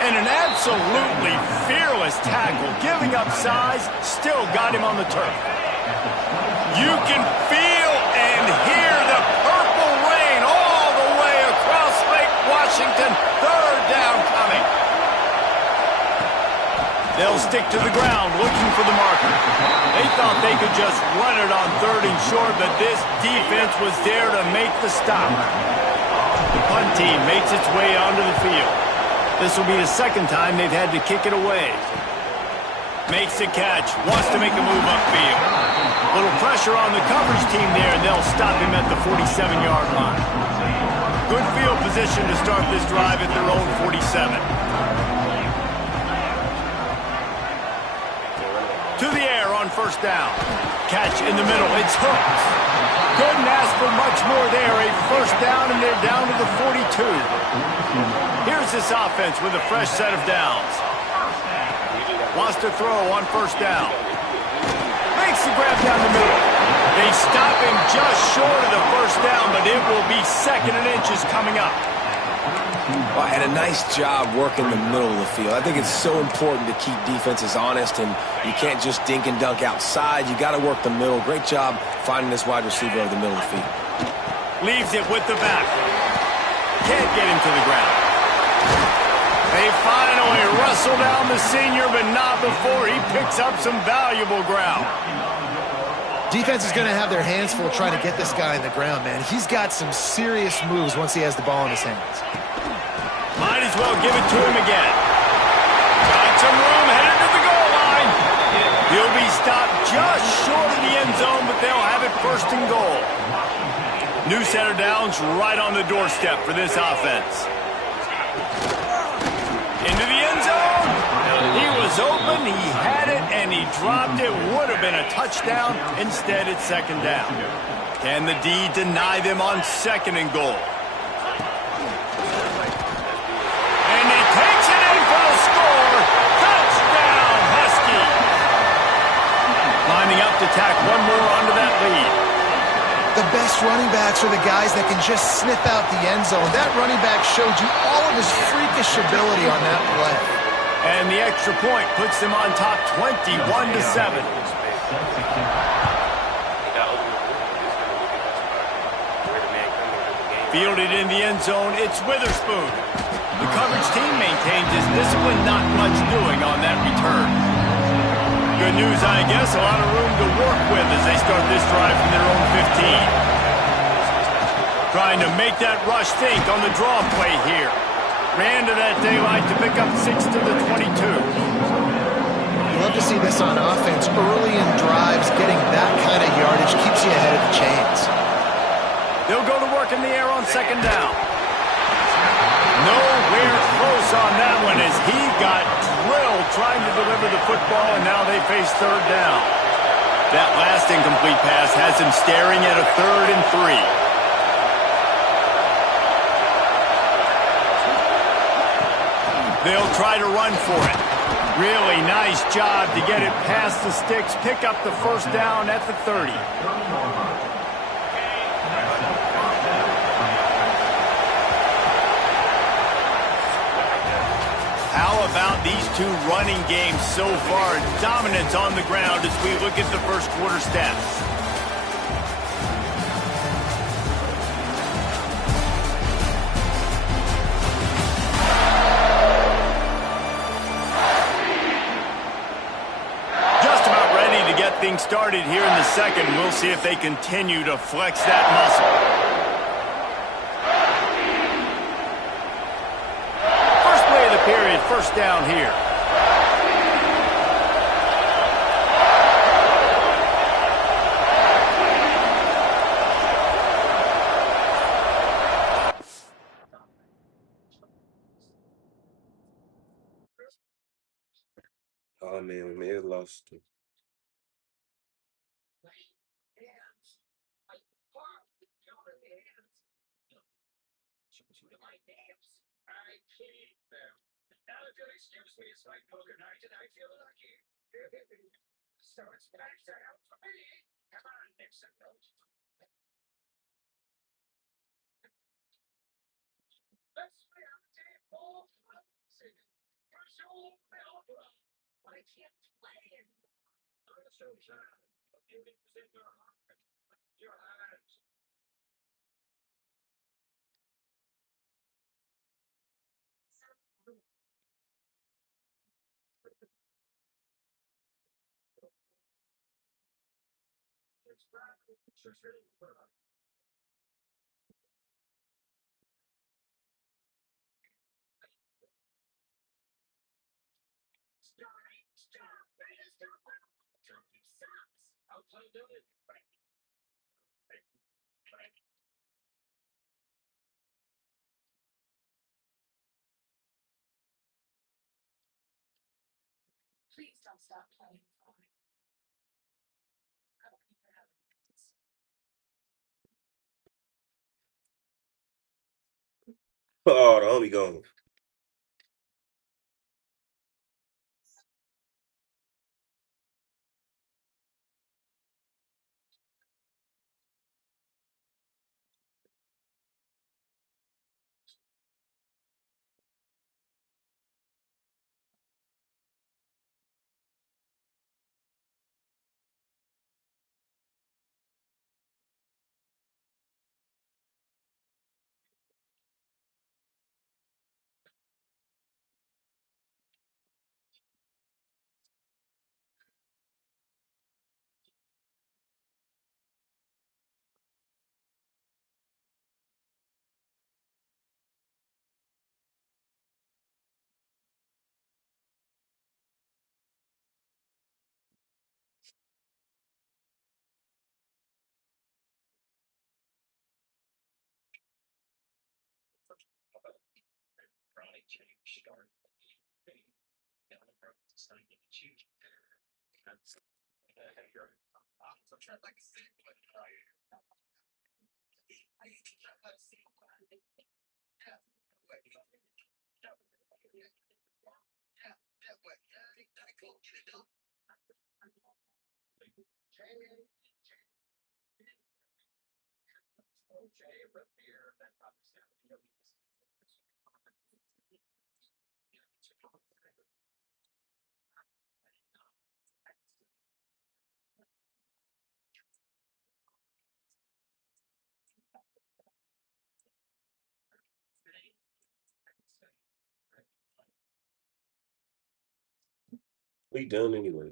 And an absolutely fearless tackle, giving up size, still got him on the turf. You can feel and hear the purple rain all the way across Lake Washington. Third down coming. They'll stick to the ground looking for the marker. They thought they could just run it on 3rd and short, but this defense was there to make the stop. The punt team makes its way onto the field. This will be the 2nd time they've had to kick it away. Makes the catch, wants to make a move upfield. A little pressure on the coverage team there, and they'll stop him at the 47-yard line. Good field position to start this drive at their own 47. To the air on 1st down. Catch in the middle, it's hooked. Couldn't ask for much more there. A 1st down, and they're down to the 42. Here's this offense with a fresh set of downs. Wants to throw on 1st down. Makes the grab down the middle. They stop him just short of the 1st down, but it will be 2nd and inches coming up. Well, and a nice job working the middle of the field. I think it's so important to keep defenses honest, and you can't just dink and dunk outside. You got to work the middle. Great job finding this wide receiver over the middle of the field. Leaves it with the back. Can't get him to the ground. They finally wrestle down the senior, but not before he picks up some valuable ground. Defense is going to have their hands full trying to get this guy in the ground, man. He's got some serious moves once he has the ball in his hands. Might as well give it to him again. Got some room, headed to the goal line. He'll be stopped just short of the end zone, but they'll have it 1st and goal. New center downs right on the doorstep for this offense. Into the end zone. He was open, he had it, and he dropped it. Would have been a touchdown. Instead, it's 2nd down. Can the D deny them on 2nd and goal? And he takes it in for the score. Touchdown, Husky. Lining up to tack one more onto that lead. The best running backs are the guys that can just sniff out the end zone. That running back showed you all of his freakish ability on that play. And the extra point puts them on top 21-7. Fielded in the end zone, it's Witherspoon. The coverage team maintains his discipline, not much doing on that return. Good news, I guess, a lot of room to work with as they start this drive from their own 15. Trying to make that rush think on the draw play here. Ran to that daylight to pick up 6 to the 22. You love to see this on offense. Early in drives, getting that kind of yardage keeps you ahead of the chains. They'll go to work in the air on 2nd down. Nowhere close on that one as he got drilled trying to deliver the football, and now they face 3rd down. That last incomplete pass has him staring at a 3rd and 3. They'll try to run for it. Really nice job to get it past the sticks, pick up the 1st down at the 30. How about these two running games so far? Dominance on the ground as we look at the 1st quarter stats. Things started here in the 2nd. We'll see if they continue to flex that muscle. First play of the period, 1st down here. Oh man, we may have lost. Oh, the homie gone. We done anyway.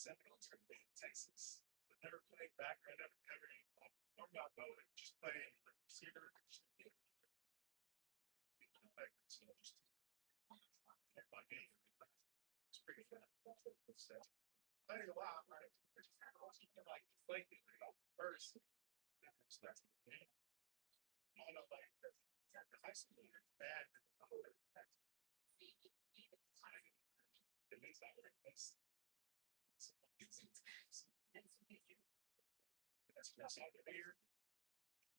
Seminoles are in Texas, but never played back or never covering. I'm not going just playing receiver. My game. It's pretty fun. I think a lot, right? Like deflected first. That's the game. I know, like, I see bad. It makes that that's that's all the beer.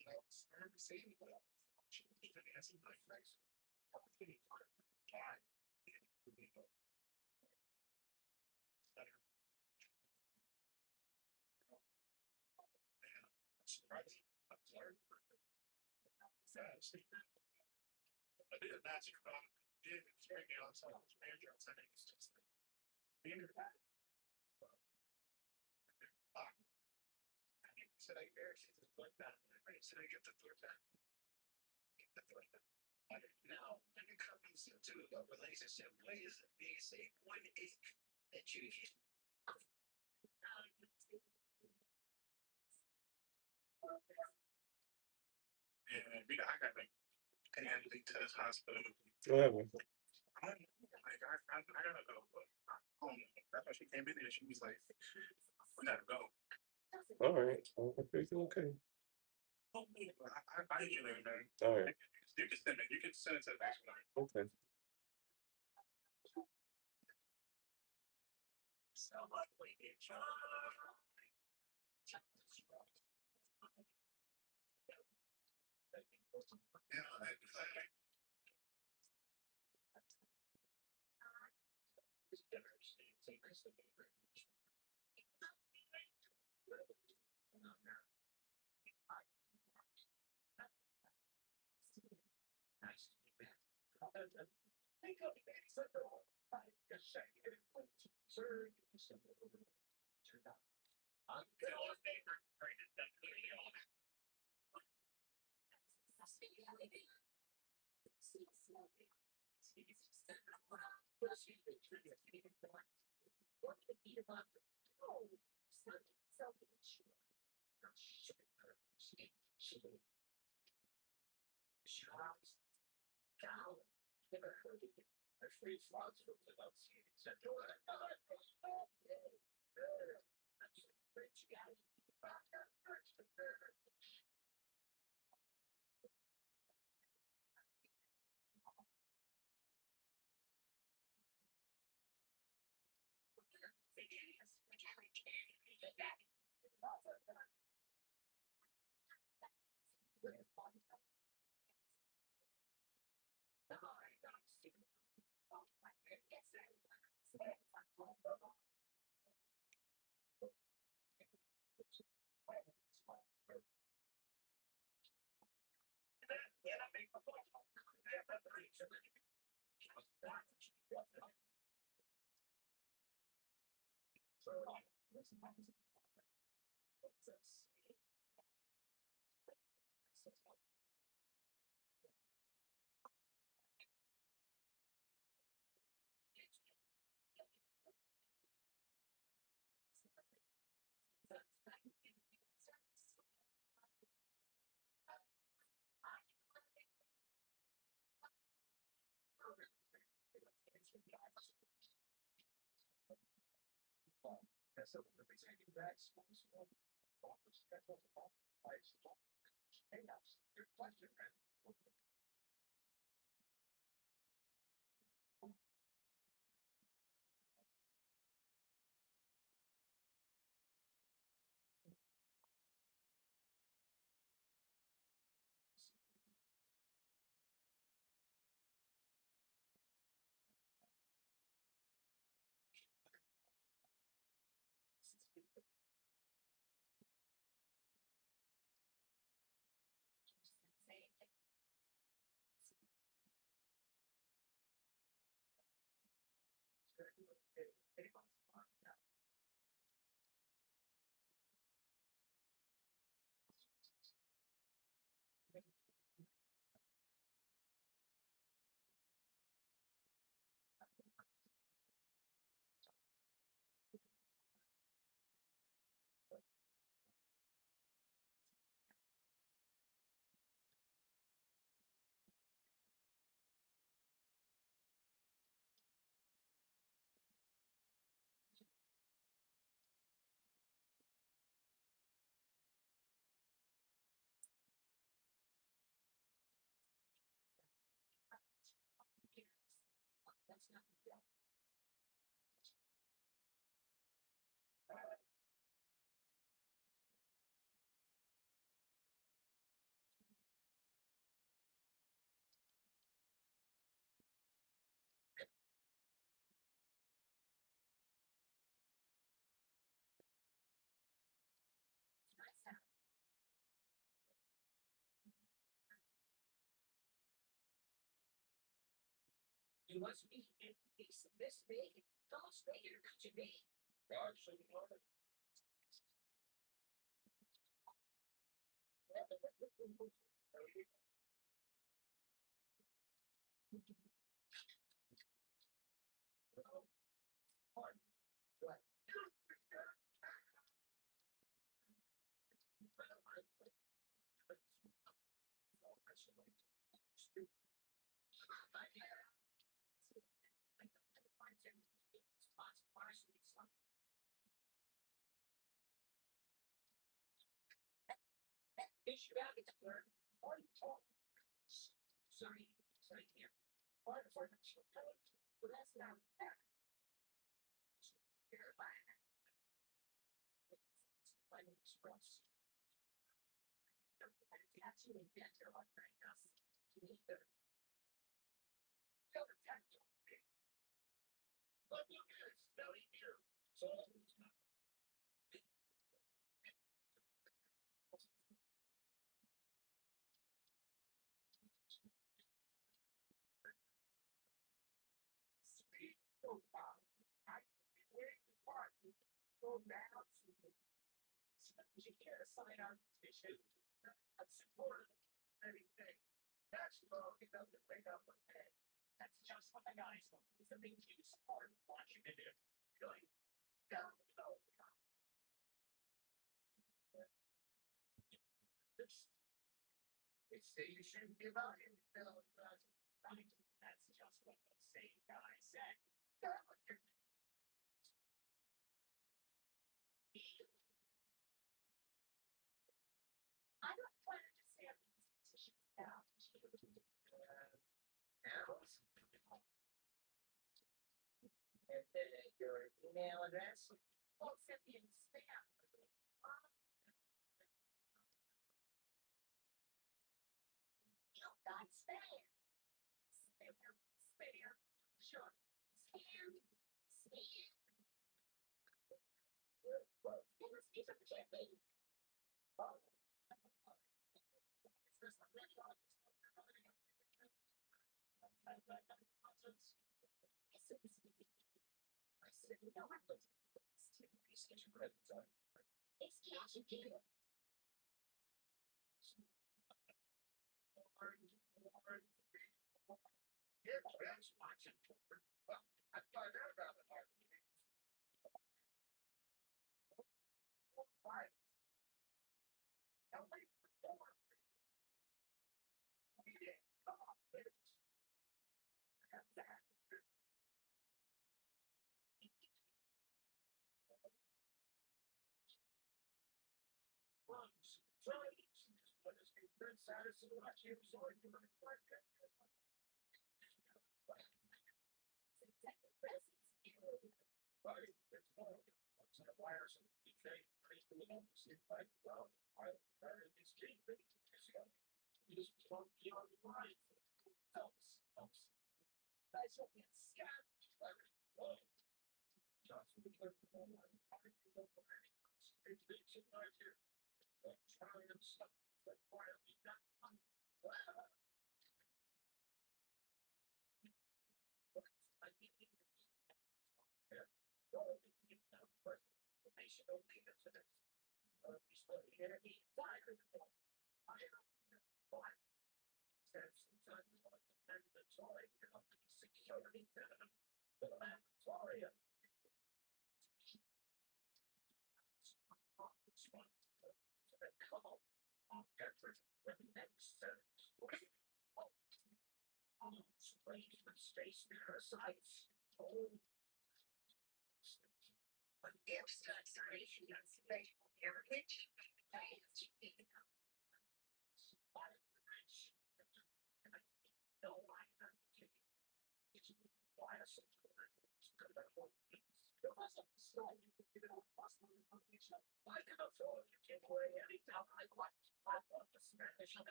You know, it's very safe. That's a nice race. I did a match about did three gallons of manager. I think it's just like said I guarantee this like that. I said I get the third back. Get the third back. Now, when it comes into a relationship, what is the say one ache that you get? Yeah, I got like Andy to this hospital. Whatever. I don't know. Like, I gotta go. That's why she came in there. She was like, we gotta go. All right. Okay. I you know, man. All right. You can send it to the next one. Okay. So like we get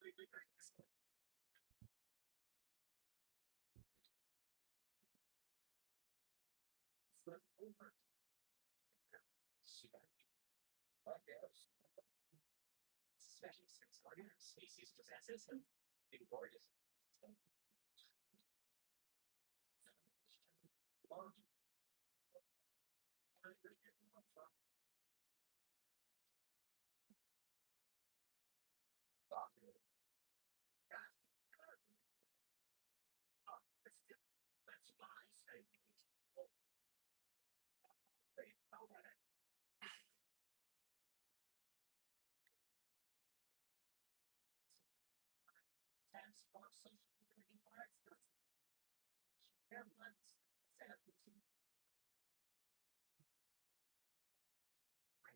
Especially since our species possesses in gorgeous. That's why task force social security cards. Their months. I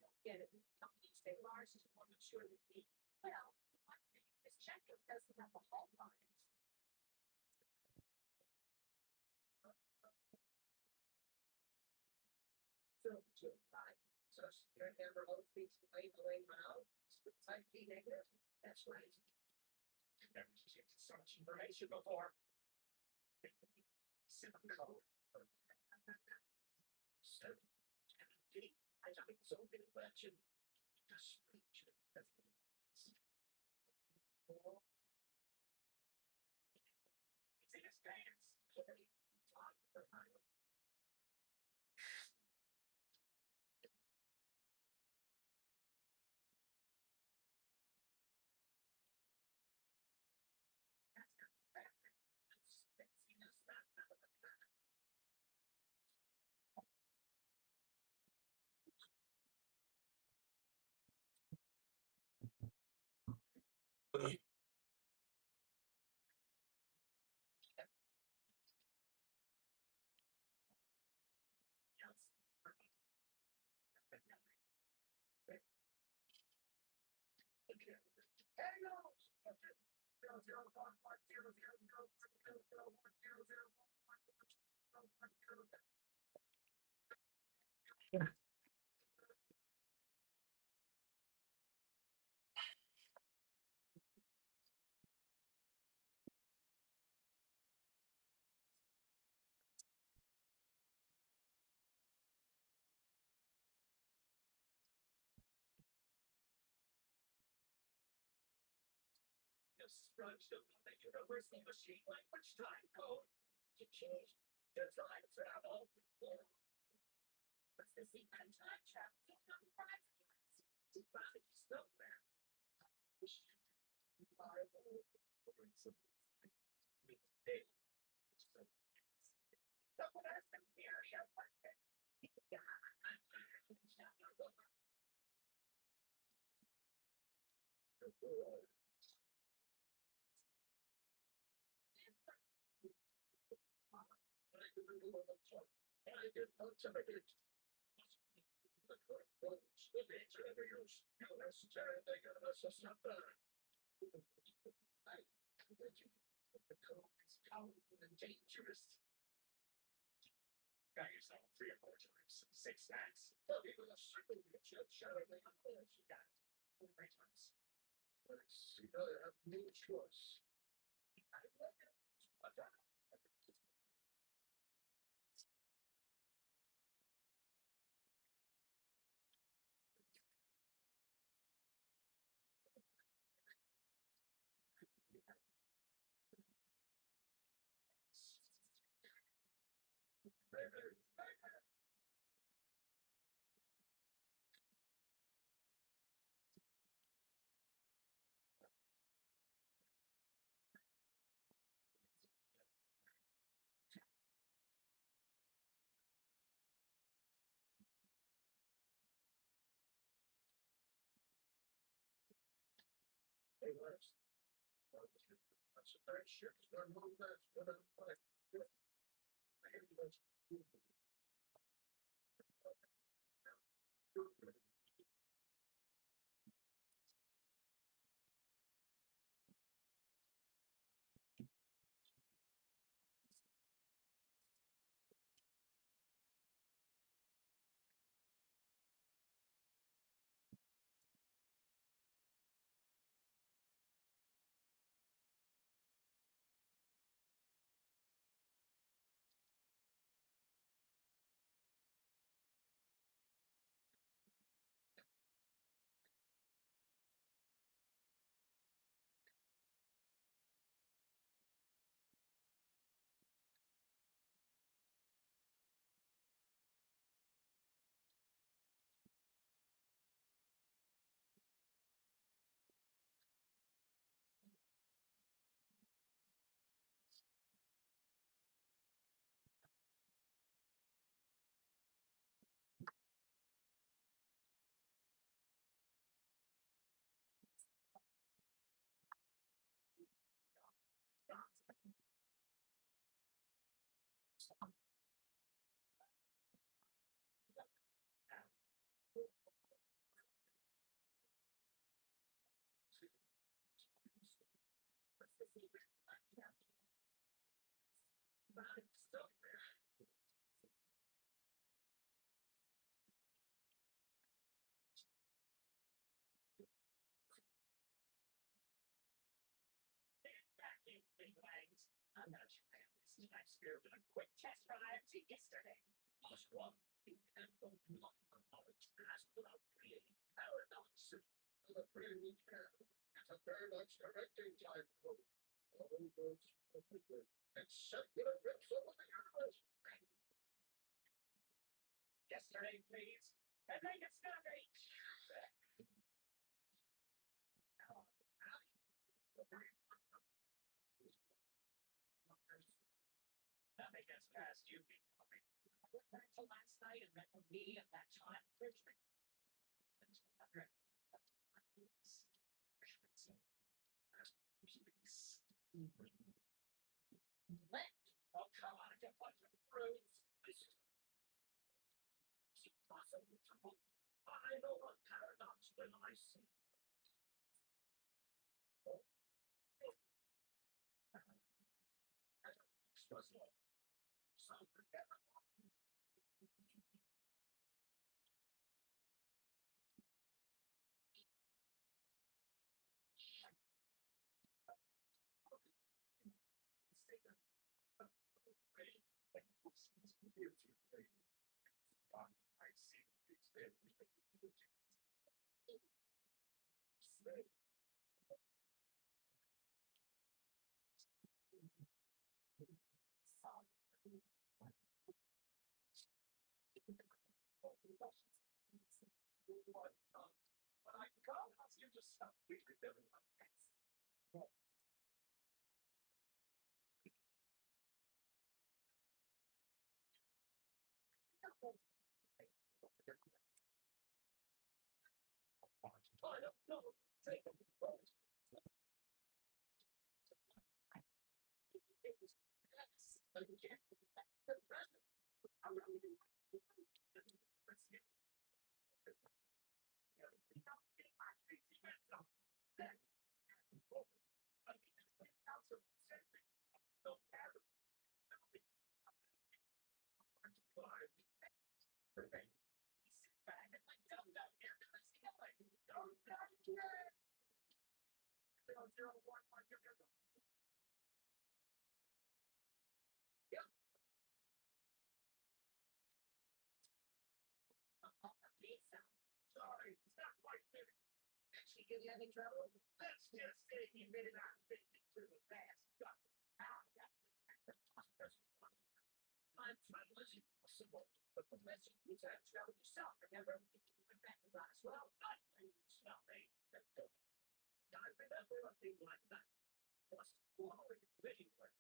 don't get it. Companies say Lars is more mature than me. Well, one thing is Checker doesn't have the whole lines. So, right. So, your number of things labeling out. Type P negative. That's right. You've never seen so much information before. Simple code. So, I don't so good question. Just speech. It's in his pants. Instruction on the University Machine Language Time Code to choose to time travel. What's the secret time travel? It's still there. Dangerous. Got yourself 3 or 4 times, 6 times. Well, even a circle should show it. You got it 3 times. You know, I have no choice. I like it. Hey, Lars. That's a very sure. Start moving back. here with a quick test drive to yesterday. Plus one, the anthem without creating paradox. The free care. It's a very much directing time code. All those except for the rips of the universe. Yesterday, please. And make it snappy. Nothing gets past you. I went back to last night and met me at that time Richmond. Oh, come on, get bunch of fruits. It's impossible to move. I know what paradox when I see. So forget. I see. When I come, you just stop. We could never like this. I don't know. Take it. Sorry, it's not quite fair. Actually, give you any trouble? Let's just say you made it out to the past. Time travel is impossible, but the message is that travel yourself. Remember, you went back to Roswell, not you smell me. I remember a thing like that. Was blowing anywhere.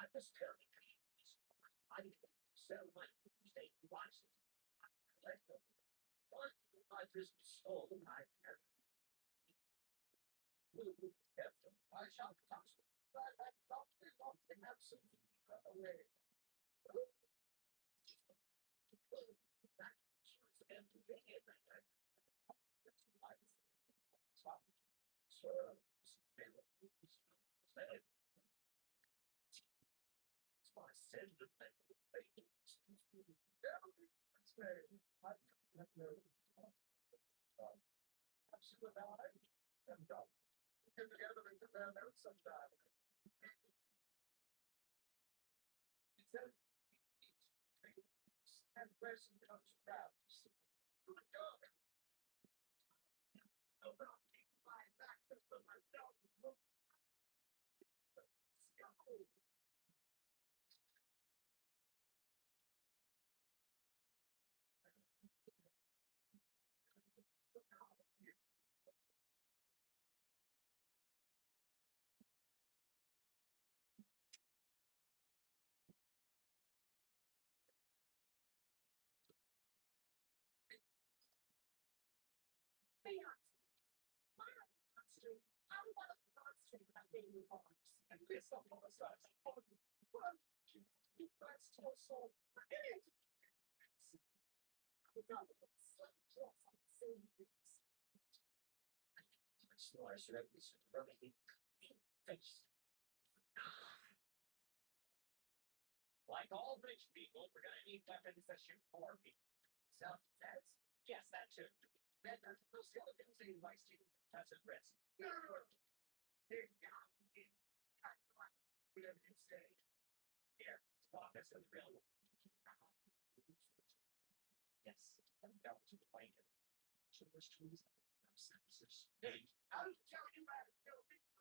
I was terribly confused. I didn't sell my state devices. I let them. One devices stolen my I shall cancel. But I don't have something away. Sometime. And person comes around. Oh my God. No, but I'll keep flying back just for myself. I want to concentrate on being remarks. And this on the other side. You guys so Like all rich people, we're gonna need weapons that shoot more people. Self-defense? Yes, that too. Then there's those skeletons and advice to that's at risk. Here, whatever you say. Here, stop this is real. Yes, I'm down to the blanket. So there's trees and sentences. Hey, I'll tell you how to kill people.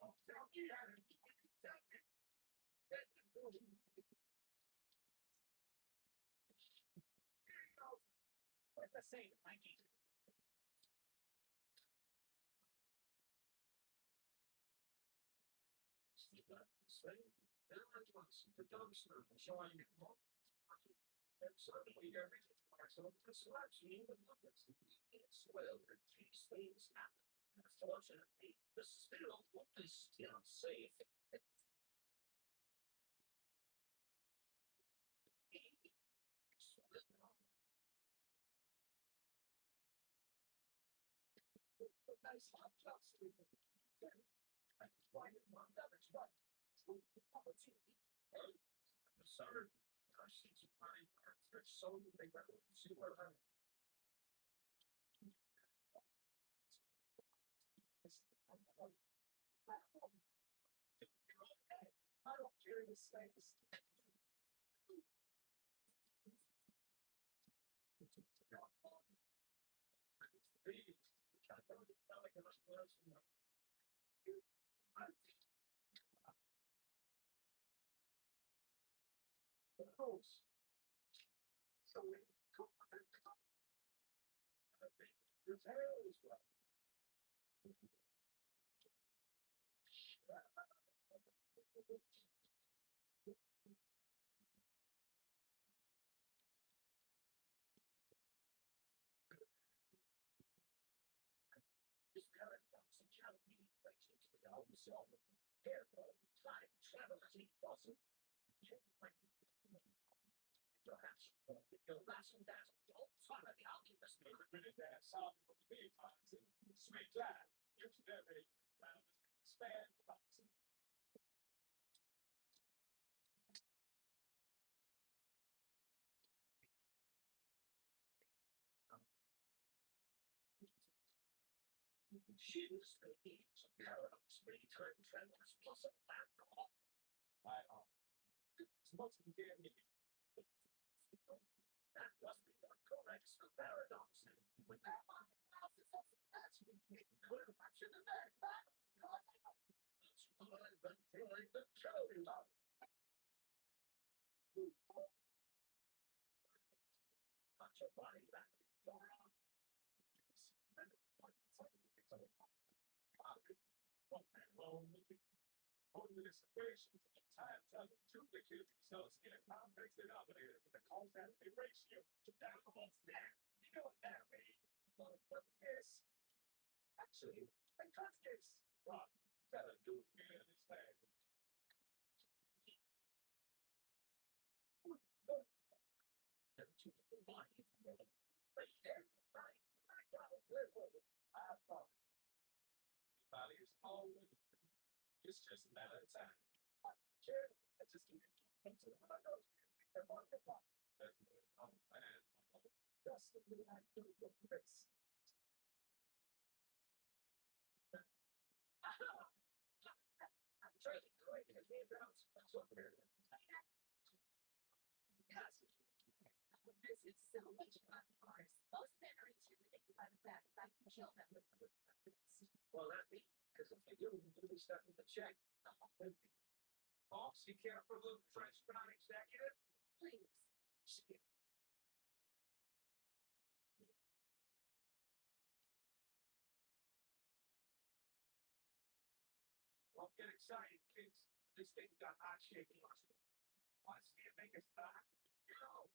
Don't tell me how to kill people. What the same, Mikey? There was the dumpster showing more. And suddenly everything marks on the selection, even numbers. It's well, these things happen. Unfortunately, the still is still safe. Nice hot just I could find it one other spot. Sorry, gosh, it's fine. There's so many see what I don't care to say this. Sweet time. You should have a span. She was making some paradox, return tremors, plus a plan for all. It's supposed to be damn me. That must be the correct paradox. With that on the mouth, that's me getting clear action in there. That's what I've been trying to tell you about. Got your body back. Only this equation times duplicate themselves in a complex denominator with a causality ratio to that almost there. You know it that way. But this actually a context. Right. Better do it in this way. Right there. Right. I thought body is always it's just a matter of time. Sure, I just need to come to the nose. That's what I'm man. That's the way I do the face. I'm trying to go into the background. So weird. Yes. This is so much fun for us. Most men are intimidated by the fact that I can kill them with weapons. Well, that means because if you do, you'll be stuck with the check. Boss, you care for a little French fry executive? Please. Don't get excited, kids. This thing got hot shaking. Want to see it make it stop? No.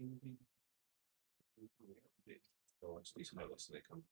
Watch these highlights they come.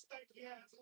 Stanky ass.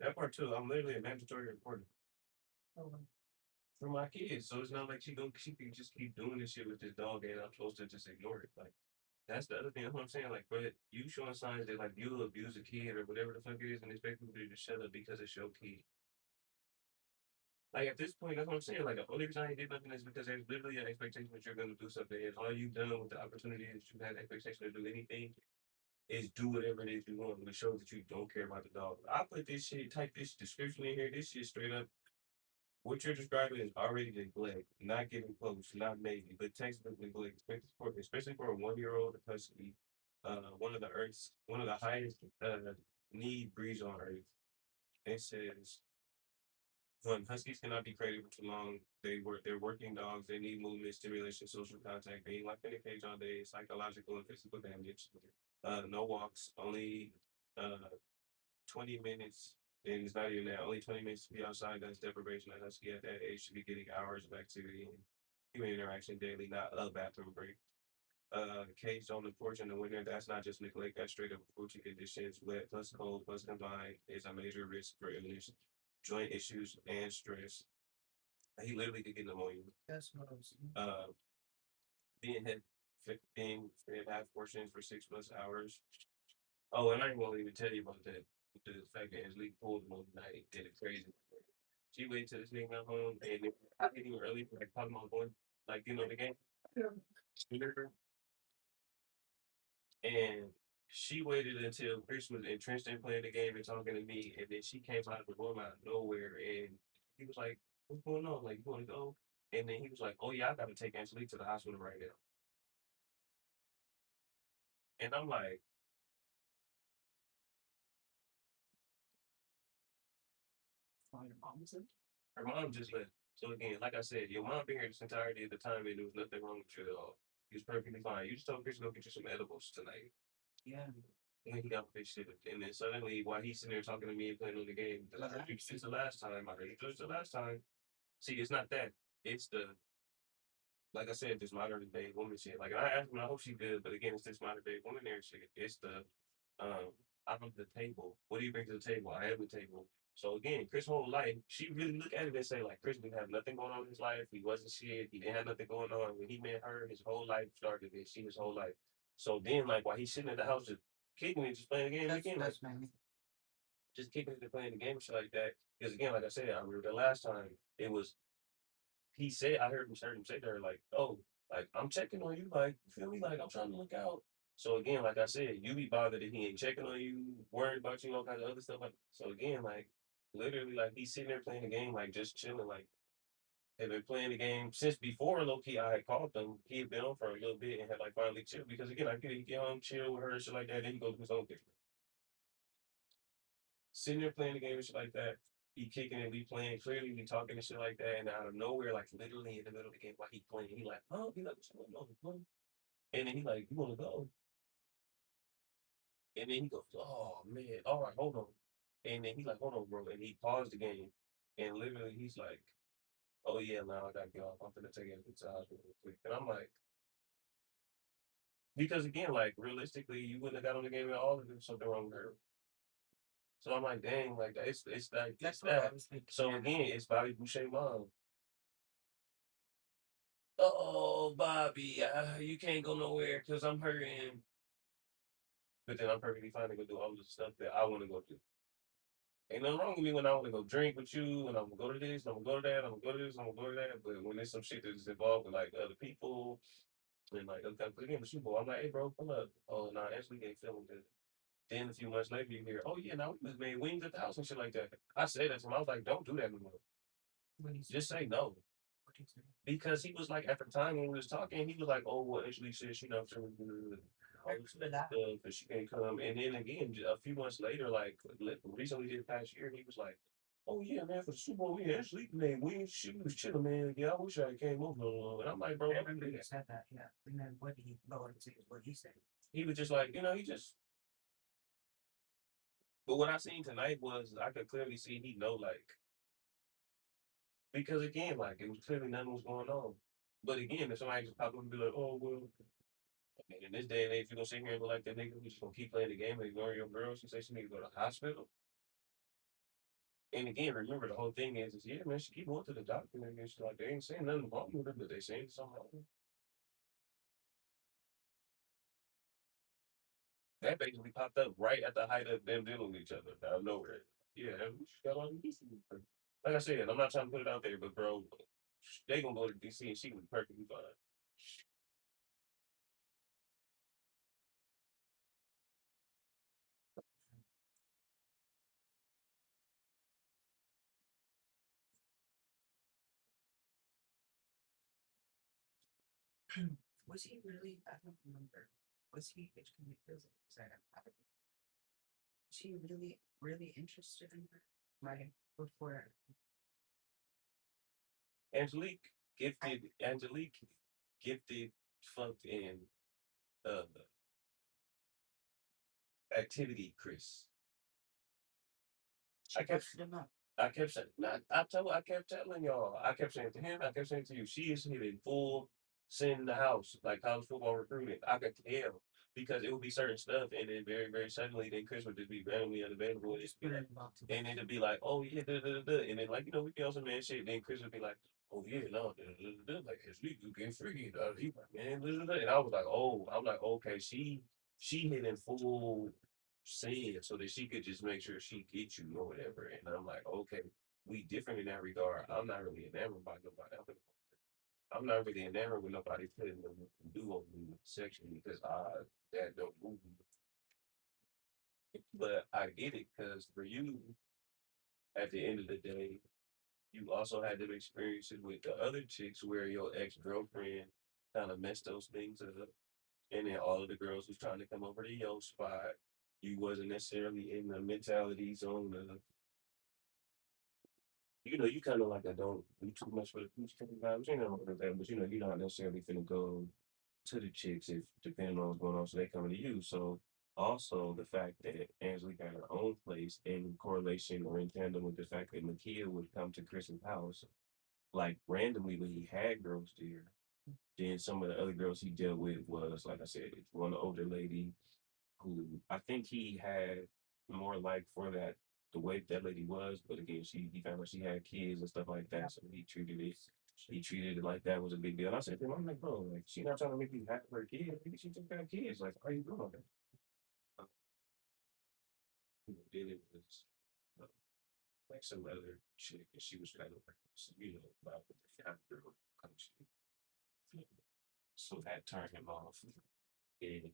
That part too. I'm literally a mandatory reporter. for my kids. So it's not like she can just keep doing this shit with this dog and I'm supposed to just ignore it. Like that's the other thing. That's what I'm saying. Like, but you showing signs that like you'll abuse a kid or whatever the fuck it is and expect people to just shut up because it's your kid. Like at this point, that's what I'm saying. Like the only reason I did nothing is because there's literally an expectation that you're gonna do something. And all you've done with the opportunity is you had expectation to do anything is do whatever it is you want to show that you don't care about the dog. I put this shit, type this description in here, this shit straight up. What you're describing is already neglect, not getting close, not maybe, but textbook neglect, especially for a 1 year old husky, one of the highest need breeds on earth. It says one, huskies cannot be cradled for too long. They're working dogs. They need movement, stimulation, social contact. Being locked in a cage all day, psychological and physical damage. No walks, only 20 minutes. And it's not even that. Only 20 minutes to be outside. That's deprivation. A husky at that age should be getting hours of activity and human interaction daily, not a bathroom break. Caged on the porch in the winter. That's not just neglect. That's straight up cruelty conditions. Wet plus cold plus combined is a major risk for illness, joint issues, and stress. He literally could get pneumonia. Uh, being hit, being fed half portions for 6 plus hours. Oh, and I ain't gonna even tell you about that. The fact that his league pulled him overnight did it crazy. She waited till this nigga got home, and I hit him early, like Pokemon going, like the game. And she waited until Chris was entrenched in playing the game and talking to me, and then she came out of the room out of nowhere, and he was like, "What's going on? Like, you want to go?" And then he was like, "Oh yeah, I got to take Angelique to the hospital right now." And I'm like, her mom just left. So again, like I said, your mom been here this entirety of the time, and there was nothing wrong with you at all. He was perfectly fine. You just told Chris to go get you some edibles tonight. And then he got this shit. And then suddenly, while he's sitting there talking to me and playing on the game, because I heard you since the last time. I heard you since the last time. See, it's not that. It's the like I said, this modern day woman shit. Like I asked him, I hope she good, but again, it's this modern day woman there shit. It's the I'm the table. What do you bring to the table? I am the table. So again, Chris' whole life, she really look at it and say like Chris didn't have nothing going on in his life. He wasn't shit. He didn't have nothing going on. When he met her, his whole life started and she his whole life. So then like while he's sitting at the house just kicking it, just playing the game again, like just kicking it and playing the game and shit like that. Because again, like I said, I remember the last time it was he said, I heard him say to her, like, oh, like, I'm checking on you, like, you feel me? Like, I'm trying to look out. So again, like I said, you be bothered that he ain't checking on you, worried about you, all kinds of other stuff. Like, so again, like, literally, like, he's sitting there playing the game, like, just chilling, like, had been playing the game since before low key I had called them. He had been on for a little bit and had like finally chilled because again, I could he get home, chill with her, and shit like that, then he goes to his own thing. Sitting there playing the game and shit like that. He kicking it, we playing, clearly we talking and shit like that, and out of nowhere, like literally in the middle of the game while he playing, he like, oh, he like, what's going on, bro? And then he like, you wanna go? And then he goes, oh man, all right, hold on. And then he like, hold on, bro. And he paused the game, and literally he's like, oh yeah, now I gotta get off. I'm gonna take it to the hospital real quick. And I'm like, because again, like realistically, you wouldn't have got on the game at all if there was something wrong with her. So I'm like, dang, like it's like it's that. So again, it's Bobby Boucher mom. Oh, Bobby, you can't go nowhere because I'm hurting. But then I'm perfectly fine to go do all the stuff that I want to go do. Ain't nothing wrong with me when I want to go drink with you, and I'm gonna go to this, and I'm gonna go to that, I'm gonna go to this, I'm gonna go to that. But when there's some shit that's involved with like other people and like again the Super Bowl, I'm like, hey bro, pull up. Oh no, actually ain't feeling good. Then a few months later, you hear, oh yeah, now we just made wings at the house and shit like that. I said that to him. I was like, don't do that anymore. Just say no. Because he was like, at the time when we was talking, he was like, oh, well, actually, says, she all this stuff, but she can't come. And then again, a few months later, like recently this past year, he was like, oh, yeah, man, for the Super Bowl, we actually made wings. She was chilling, man. Yeah, I wish I came over. And I'm like, bro, don't do that. Said that, yeah. And then what did he go and say what he said? He was just like, he just, but what I seen tonight was I could clearly see he know, like, because again, like, it was clearly nothing was going on. But again, if somebody just pop up and be like, oh, well, I mean, in this day and age, you're gonna sit here and be like that nigga who's just gonna keep playing the game and ignore your girl. She says she need to go to the hospital. And again, remember the whole thing is yeah, man, she keep going to the doctor and she's like, they ain't saying nothing wrong with her, but they saying something wrong with her. That basically popped up right at the height of them dealing with each other out of nowhere. Yeah, we just got all these. Like I said, I'm not trying to put it out there, but bro, they gonna go to DC and she was perfectly fine. Was he really? I don't remember. Was he? Which can was that? Was he really interested in her? Right before. Angelique gifted fucking uh activity Chris. She I kept busted him up. I kept saying, I kept telling y'all, I kept saying to him, I kept saying to you, she is hitting full send in the house, like college football recruiting. I could tell because it would be certain stuff, and then very, very suddenly, then Chris would just be randomly unavailable, and, and it'd be like, oh yeah, da, da, da, da. And then like we be on some man shit. Then Chris would be like, oh yeah, no, da, da, da, da. Like his week you get free, he like man, da, da, da. And I was like, oh, I'm like, okay, she hitting full saying so that she could just make sure she gets you or whatever. And I'm like, okay, we different in that regard. I'm not really enamored by nobody. I'm not really enamored with nobody putting them do on me sexually because that don't move me. But I get it because for you, at the end of the day, you also had them experiences with the other chicks where your ex girlfriend kind of messed those things up. And then all of the girls who's trying to come over to your spot, you wasn't necessarily in the mentality zone of you kind of like I don't do too much for the coochie cookie vibes, that, but you're not necessarily finna go to the chicks if depending on what's going on, so they coming to you. So also the fact that Angelique got her own place in correlation or in tandem with the fact that Makia would come to Chris's house, like randomly when he had girls there, then some of the other girls he dealt with was, like I said, one older lady who I think he had more like for that the way that lady was, but again, he found out she had kids and stuff like that, so he treated it like that was a big deal. And I said to him, I'm like, bro, like she not trying to make you happy for her kids, maybe she just got kids. Like, how you doing that? Then it was uh, like some other chick, and she was kind of like, about what the kind of girl country. So that turned him off. And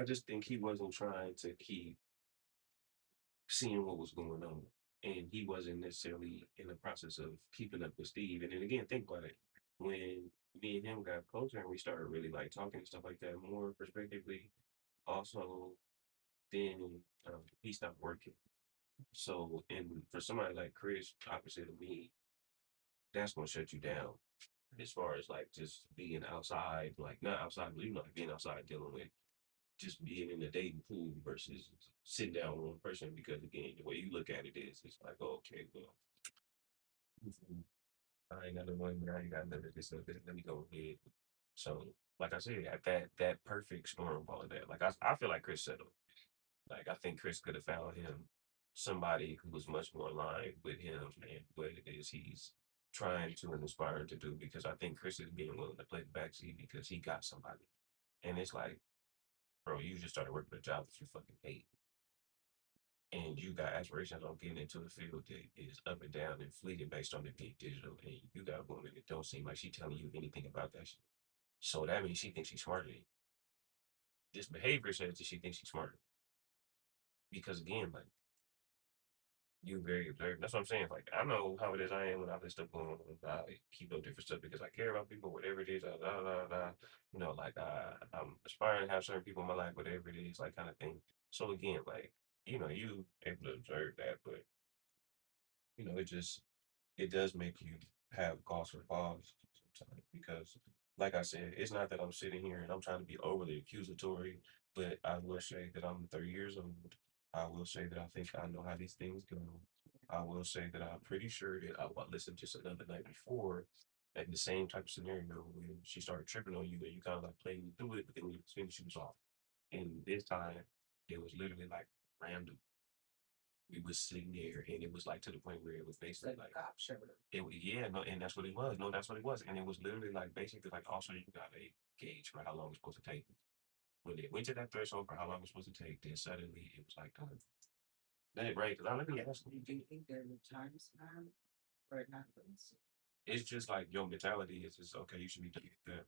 I just think he wasn't trying to keep seeing what was going on. And he wasn't necessarily in the process of keeping up with Steve. And then again, think about it. When me and him got closer and we started really like talking and stuff like that more prospectively, also then he stopped working. So, and for somebody like Chris, opposite of me, that's gonna shut you down as far as like just being outside, like not outside, but like being outside dealing with just being in the dating pool versus sitting down with one person because again, the way you look at it is it's like, oh, okay, well, I ain't got no money, I ain't got none of this, let me go ahead. So, like I said, at that perfect storm of all of that, like I feel like Chris settled. Like I think Chris could have found him somebody who was much more aligned with him and what it is he's trying to and aspiring to do because I think Chris is being willing to play the backseat because he got somebody. And it's like, bro, you just started working a job that you fucking hate. And you got aspirations on getting into a field that is up and down and fleeting based on it being digital. And you got a woman that don't seem like she telling you anything about that shit. So that means she thinks she's smarter than you. This behavior says that she thinks she's smarter. Because again, like you very observant. That's what I'm saying. Like I know how it is I am when all this stuff going on. I keep up different stuff because I care about people, whatever it is. Like I'm aspiring to have certain people in my life, whatever it is, like kind of thing. So again, like you able to observe that, but it does make you have cause for pause sometimes because, like I said, it's not that I'm sitting here and I'm trying to be overly accusatory, but I will say that I'm 30 years old. I will say that I think I know how these things go. I will say that I'm pretty sure that I listened just another night before at the same type of scenario when she started tripping on you and you kind of like played me through it, but then when you finished, she was off. And this time, it was literally like random. we was sitting there, and it was like to the point where it was basically like it was, yeah, no, and that's what it was. No, that's what it was, and it was literally like basically like also you got a gauge for how long it's supposed to take. When it went to that threshold for how long it's supposed to take, then suddenly it was like done. That right? Because I let me ask you, do you think there are times where it happens? It's just like your mentality is just okay. You should be doing that.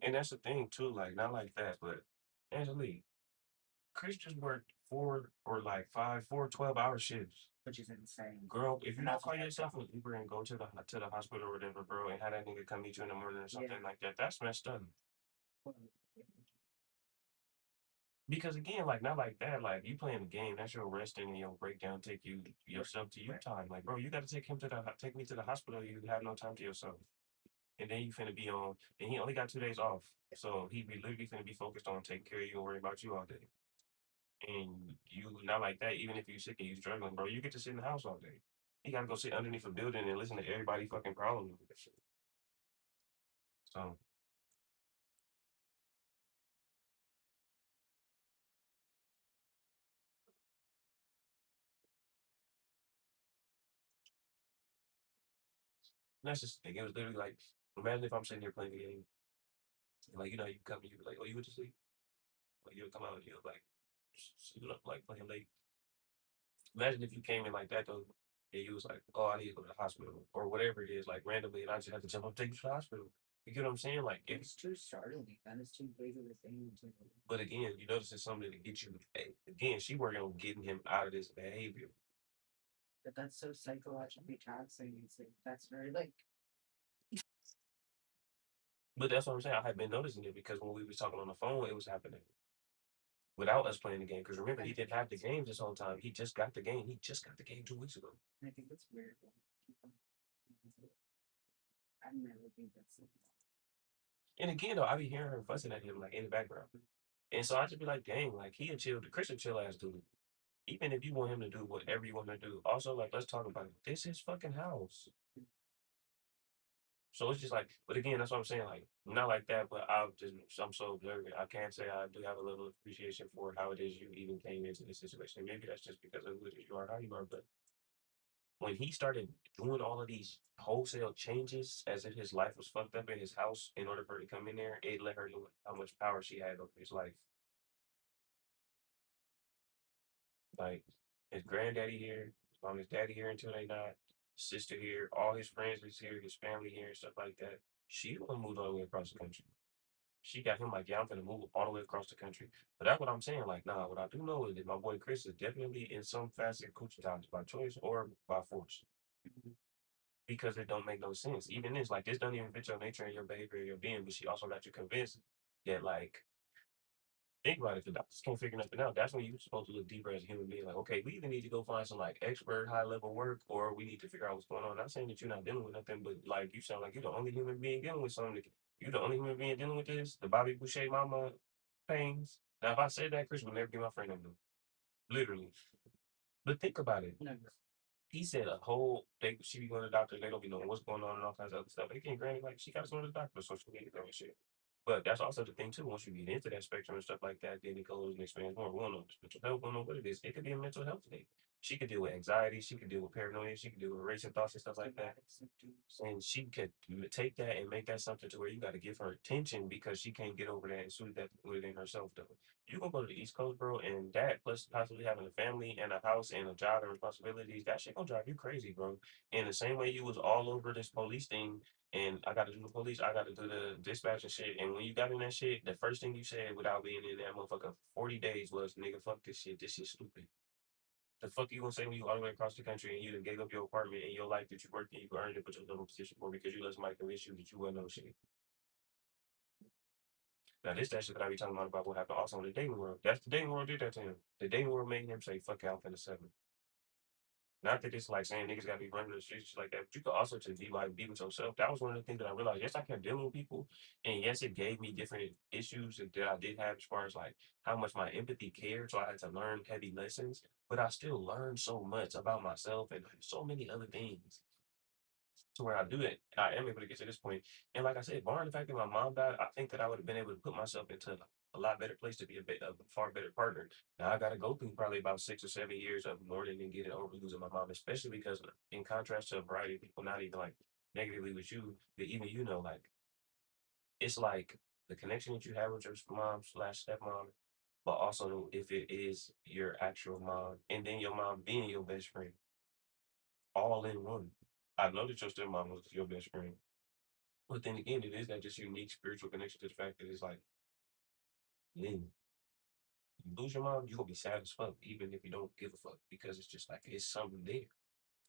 And that's the thing too. Like not like that, but Angelique, Christians work 4 or 5, 4 12-hour shifts. Girl, if you don't call yourself a Uber and go to the hospital or whatever, bro, and have that nigga come meet you in the morning or something like that, that's messed up. Because again, like not like that, like you playing the game, that's your resting and your breakdown, take you yourself to you time. Like, bro, you gotta take me to the hospital. You have no time to yourself. And then you finna be on, and he only got 2 days off. So he be literally finna be focused on taking care of you and worry about you all day. And you not like that, even if you sick and you struggling, bro, you get to sit in the house all day. He gotta go sit underneath a building and listen to everybody fucking problems with that shit. So that's just the thing. It was literally like, imagine if I'm sitting here playing the game, and like, you come and you be like, oh, you went to sleep? Like, you'll come out and you'll like, suit up, like, playing late. Imagine if you came in like that, though, and you was like, oh, I need to go to the hospital, or whatever it is, like, randomly, and I just have to jump up and take you to the hospital. You get what I'm saying? Like, it's too startling. That is too big of a thing. But again, you notice it's something to get you, again, she working on getting him out of this behavior. But that's so psychologically taxing. It's like, that's very, like, but that's what I'm saying. I had been noticing it because when we was talking on the phone, it was happening without us playing the game. Because remember, he didn't have the game this whole time. He just got the game. He just got the game 2 weeks ago. I think that's weird. I never think that's. And again, though, I be hearing her fussing at him like in the background, and so I just be like, "Dang, like he a chill, the Christian chill ass dude. Even if you want him to do whatever you want him to do, also like let's talk about it. This is fucking house. So it's just like, but again, that's what I'm saying. Like, not like that, but I'm so observant. I can't say I do have a little appreciation for how it is you even came into this situation. Maybe that's just because of who it is you are, how you are. But when he started doing all of these wholesale changes as if his life was fucked up in his house in order for her to come in there, it let her know how much power she had over his life. Like his granddaddy here, his daddy here until they not, his sister here, all his friends is here, his family here and stuff like that. She the one moved all the way across the country. She got him like, yeah, I'm gonna move all the way across the country. But that's what I'm saying. Like, nah, what I do know is that my boy Chris is definitely in some facet coochie times by choice or by force. Because it don't make no sense. Even this, like, this don't even fit your nature and your behavior and your being, but she also got you convinced that, like, think about it. If the doctors can't figure nothing out, that's when you're supposed to look deeper as a human being. Like, okay, we either need to go find some like expert high level work, or we need to figure out what's going on. Not saying that you're not dealing with nothing, but like you sound like you're the only human being dealing with something. You're the only human being dealing with this. The Bobby Boucher mama pains. Now, if I said that, Chris would never be my friend anymore. Literally. But think about it. He said a whole she be going to the doctor, they don't be knowing what's going on and all kinds of other stuff. Again, granted, like she gotta go to the doctor, so she get that shit. But that's also the thing too. Once you get into that spectrum and stuff like that, then it goes and expands more. We don't know if it's mental health, we don't know what it is. It could be a mental health thing. She could deal with anxiety, she could deal with paranoia, she could deal with racing thoughts and stuff like that. And she could take that and make that something to where you got to give her attention because she can't get over that and soothe that within herself though. You gonna go to the East Coast, bro, and that plus possibly having a family and a house and a job and responsibilities, that shit gonna drive you crazy, bro. In the same way you was all over this police thing, and I gotta do the police, I gotta do the dispatch and shit. And when you got in that shit, the first thing you said without being in that motherfucker 40 days was, nigga, fuck this shit. This shit's stupid. The fuck you gonna say when you all the way across the country and you done gave up your apartment and your life that you worked and you earned it, put your little position for because you let somebody convince you that you wasn't no shit. Now this that shit that I be talking about what happened also in the dating world. That's the dating world did that to him. The dating world made him say, "Fuck out for the 7." Not that it's like saying niggas gotta be running the streets like that, but you could also just be like be with yourself. That was one of the things that I realized. Yes, I kept dealing with people, and yes, it gave me different issues that I did have as far as like how much my empathy cared. So I had to learn heavy lessons, but I still learned so much about myself and so many other things to where I do it. I am able to get to this point. And like I said, barring the fact that my mom died, I think that I would have been able to put myself into a lot better place to be a far better partner. Now I got to go through probably about 6 or 7 years of mourning and getting over losing my mom, especially because in contrast to a variety of people, not even like negatively with you, but even like it's like the connection that you have with your mom slash stepmom, but also if it is your actual mom and then your mom being your best friend, all in one. I know that your stepmom was your best friend. But then again, it is that just unique spiritual connection to the fact that it's like, man, you lose your mom, you're gonna be sad as fuck, even if you don't give a fuck, because it's just like it's something there.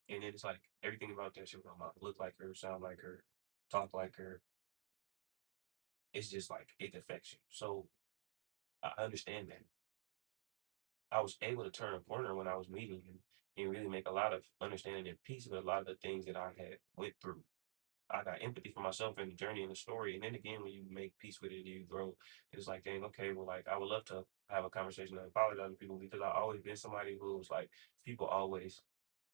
And then it's like everything about that shit, my mom look like her, sound like her, talk like her. It's just like it affects you. So I understand that. I was able to turn a corner when I was meeting him and really make a lot of understanding and peace with a lot of the things that I had went through. I got empathy for myself and the journey and the story. And then again, when you make peace with it, you grow. It's like, dang, okay, well, like I would love to have a conversation and apologize to people because I've always been somebody who was like, people always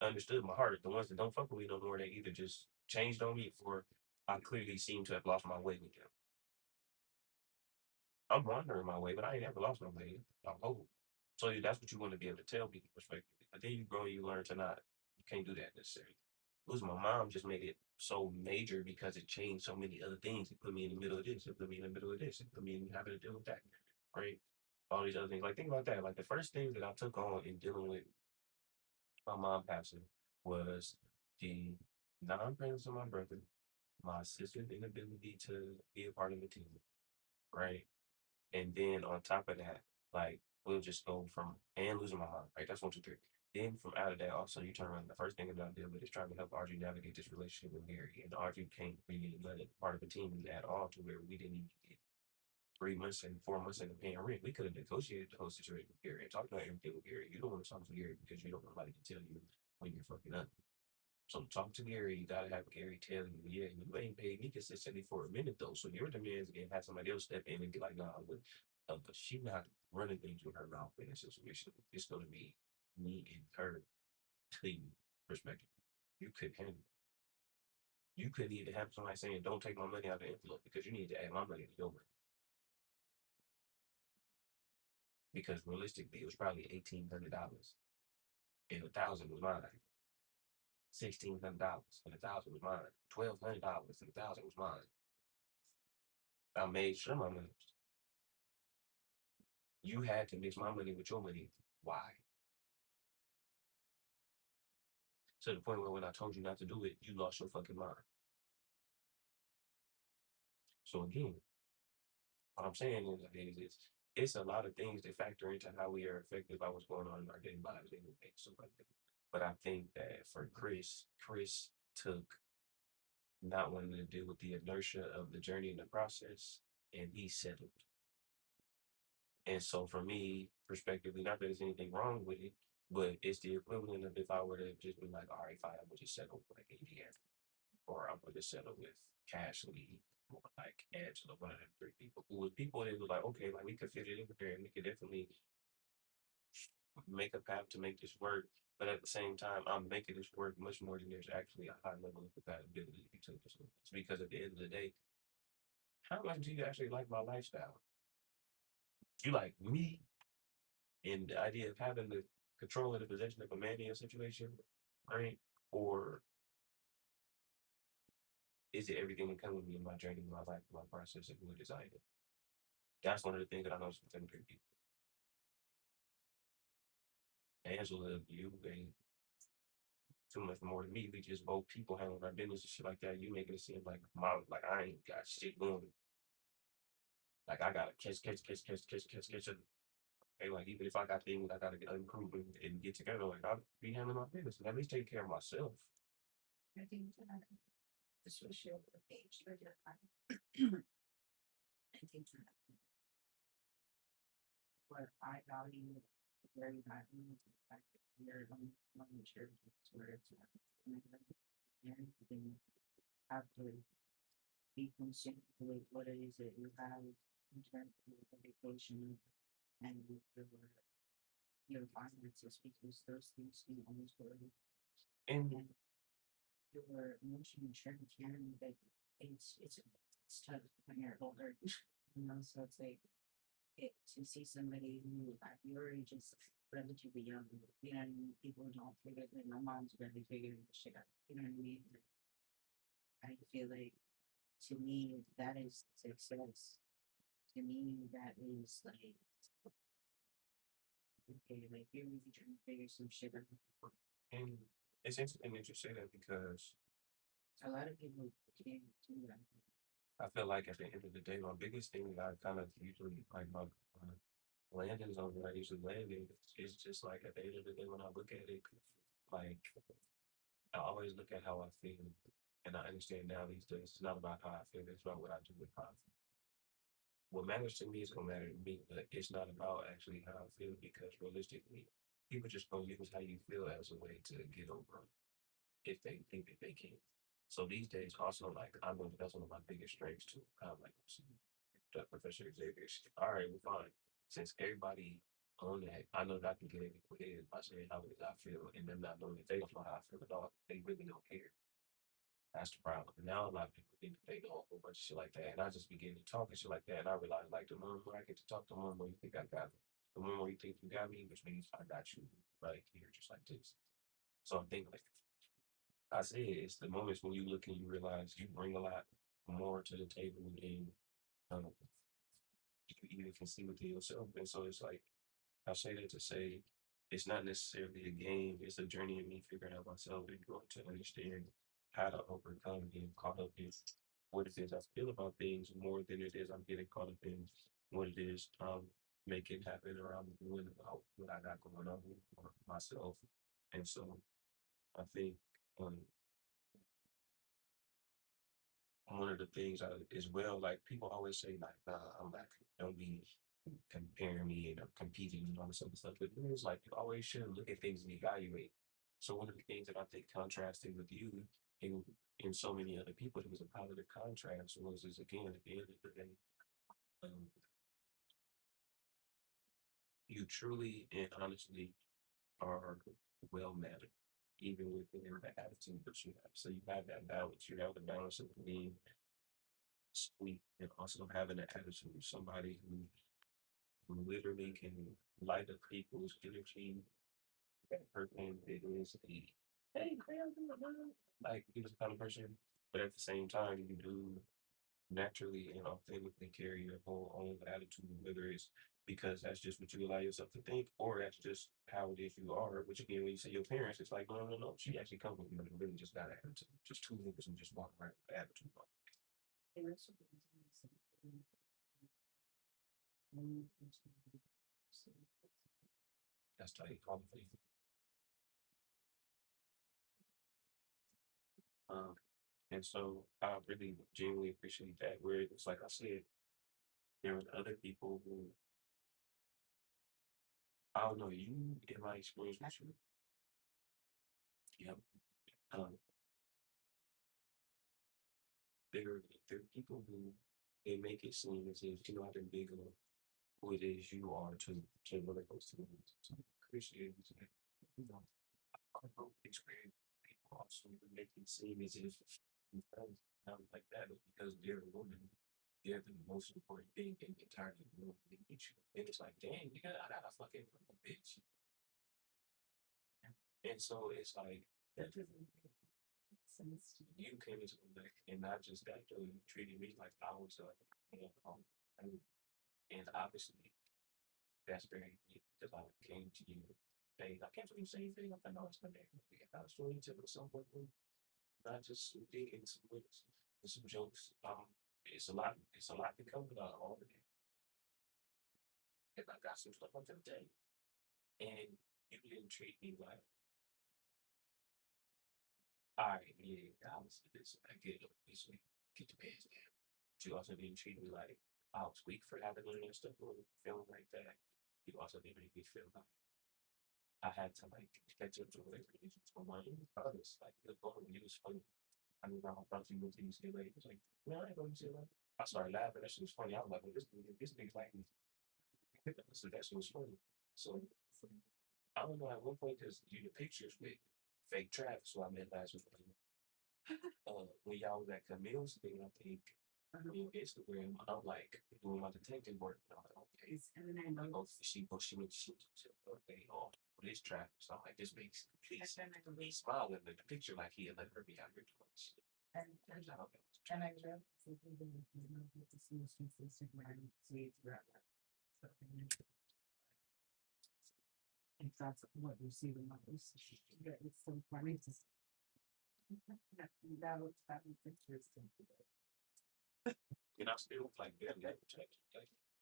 understood my heart. The ones that don't fuck with me no more, they either just changed on me or I clearly seem to have lost my way with them. I'm wandering my way, but I ain't ever lost my way. I'm whole. So that's what you want to be able to tell people perspective. But then you grow and you learn to not. You can't do that necessarily. Losing my mom just made it so major because it changed so many other things. It put me in the middle of this. It put me in the middle of this. It put me in having to deal with that. Right? All these other things. Like think about that. Like the first thing that I took on in dealing with my mom passing was the non-presence of my brother, my sister's inability to be a part of the team. Right? And then on top of that, like we'll just go from and losing my mom, right? That's 1, 2, 3. Then from out of that, also you turn around. The first thing that I did with is trying to help Audrey navigate this relationship with Gary. And Audrey can't really let it part of the team at all to where we didn't even get 3 months and 4 months into paying rent. We could have negotiated the whole situation with Gary and talked about everything with Gary. You don't want to talk to Gary because you don't want nobody to tell you when you're fucking up. So talk to Gary. You gotta have Gary tell you, yeah, you ain't paid me consistently for a minute though. So your demands again have somebody else step in and be like, nah, but she not running things with her mouth in a situation. It's gonna be me and her to you perspective. You couldn't handle it. You couldn't even have somebody saying, don't take my money out of the envelope because you need to add my money to your money. Because realistically, it was probably $1,800 and 1,000 was mine. $1,600 and 1,000 was mine. $1,200 and 1,000 was mine. I made sure my money was. You had to mix my money with your money. Why? To the point where when I told you not to do it, you lost your fucking mind. So again, what I'm saying is it's a lot of things that factor into how we are affected by what's going on in our daily lives anyway. So like that. But I think that for Chris took not wanting to deal with the inertia of the journey and the process, and he settled. And so for me, prospectively, not that there's anything wrong with it, but it's the equivalent of if I were to just be like, all right, fine, I'm gonna just settle with like Indiana, or I'm gonna just settle with Cashley, or like Angela, one of them three people. Who was people that was like, okay, like we could fit it in there and we could definitely make a path to make this work. But at the same time, I'm making this work much more than there's actually a high level of compatibility between us. It's because at the end of the day, how much do you actually like my lifestyle? You like me and the idea of having the control and the possession of a man in a situation, right? Or is it everything that comes with me in my journey, my life, my process, and who I desire? That's one of the things that I noticed within three people. Angela, you ain't too much more than me. We just both people handling our business and shit like that. You making it seem like like I ain't got shit going. Like I gotta catch it. Hey, like even if I got things I gotta get improve and get together, like I'll be handling my business and at least take care of myself. I think especially over the age, I think what I value very highly is the fact that we are on the church where it's at. And you have to be consumed with what it is that you have in terms of your education and your finances because those things can always worry. And And your emotional insurance can but it's tough when you're older. So it's like to see somebody who at your age is relatively young, people don't figure that my mom's barely figuring this shit out. You know what I mean? Like, I feel like to me that is success. To me that is like okay, like you're really trying to figure some shit out. and it's interesting that you say that because A lot of people can't do that. I feel like at the end of the day, my biggest thing that I kind of usually like my landing zone that I usually land in is just like at the end of the day when I look at it, like I always look at how I feel, and I understand now these days it's not about how I feel, it's about what I do with how I feel. What matters to me is gonna matter to me, but it's not about actually how I feel because realistically, people just gonna use how you feel as a way to get over 'em if they think that they can. So these days, also like I know that that's one of my biggest strengths too. Kind of like the Professor Xavier. All right, we're fine. Since everybody on that, I know that I can get in people's head by saying how it is I feel, and them not knowing that they don't know how I feel at all. They really don't care. That's the problem. Now a lot of people think that they know a whole bunch of shit like that, and I just begin to talk and shit like that, and I realize like the more and more I get to talk, the more and more you think I got me. The more and more you think you got me, which means I got you right here, just like this. So I'm thinking like I said, it's the moments when you look and you realize you bring a lot more to the table than um, you even can see within yourself. And so it's like I say that to say it's not necessarily a game, it's a journey of me figuring out myself and growing to understand how to overcome being caught up in what it is I feel about things more than it is I'm getting caught up in what it is making happen or I'm doing about what I got going on for myself. And so I think um, one of the things as well, like people always say, like, nah, I'm not, don't be comparing me and competing and all this other stuff. But it is like you always should look at things and evaluate. So one of the things that I think contrasted with you and so many other people, it was a positive contrast was is again at the end of the day, um, you truly and honestly are well mannered, even within the attitude that you have. So you have that balance. You have the balance of being sweet and also having an attitude. Somebody who literally can light up people's energy. That person that is a hey, how you doing, man? Like he was the kind of person, but at the same time, you do naturally and authentically carry your whole own attitude, whether it's because that's just what you allow yourself to think, or that's just how it is you are. Which again, when you say your parents, it's like, no, no, no. She actually comes with you, but really just got an attitude. Just two niggas and just walk around with attitude. That's tight. All the faith. Um, and so I really genuinely appreciate that. Where it's like I said, there were other people who I don't know you in my experience with you. Yep. Um, there are people who they make it seem as if you're not as big of who it is you are to really close to them. So Christians, you know, I don't experience people also make it seem as if because not like that, but because they're a woman, they're the most important thing in the entire world. They need you. And it's like, dang, nigga, I got a fucking bitch. And so it's like that doesn't make sense to you came into my life and not just that though, you treated me like I was you know, and, and obviously that's very unique because I came to you. Hey, I came to you same thing. I'm like, no, it's not there. I was showing each other somewhat, not just some digging some wits and some jokes. It's a lot to cover all of it. And I got some stuff on today. And you didn't treat me like, all right, yeah, I was this, I get it this week, get the pants down. But you also didn't treat me like I was weak for having none of that stuff or feeling like that. he also didn't make me feel like I had to like catch up to whatever it is was going on. Even others, like it was funny. I mean, I thought you moved to UCLA. It was like, no, I ain't going to UCLA. I started laughing. That shit was funny. I was like, well, this nigga's like me. So that shit was funny. So I don't know at one point because you the pictures with fake Travis, so I met last week. When y'all was at Camille's thing, I think on Instagram, I'm like doing my detective work. And I'm like, okay, like, oh, she went okay, oh, this Travis. So I'm like, this makes complete sense. He's smiling in the picture like he had let her be out here doing shit. Turns out it was Travis. If that's what you see the most, it's so funny to see. That was interesting. And I still like very like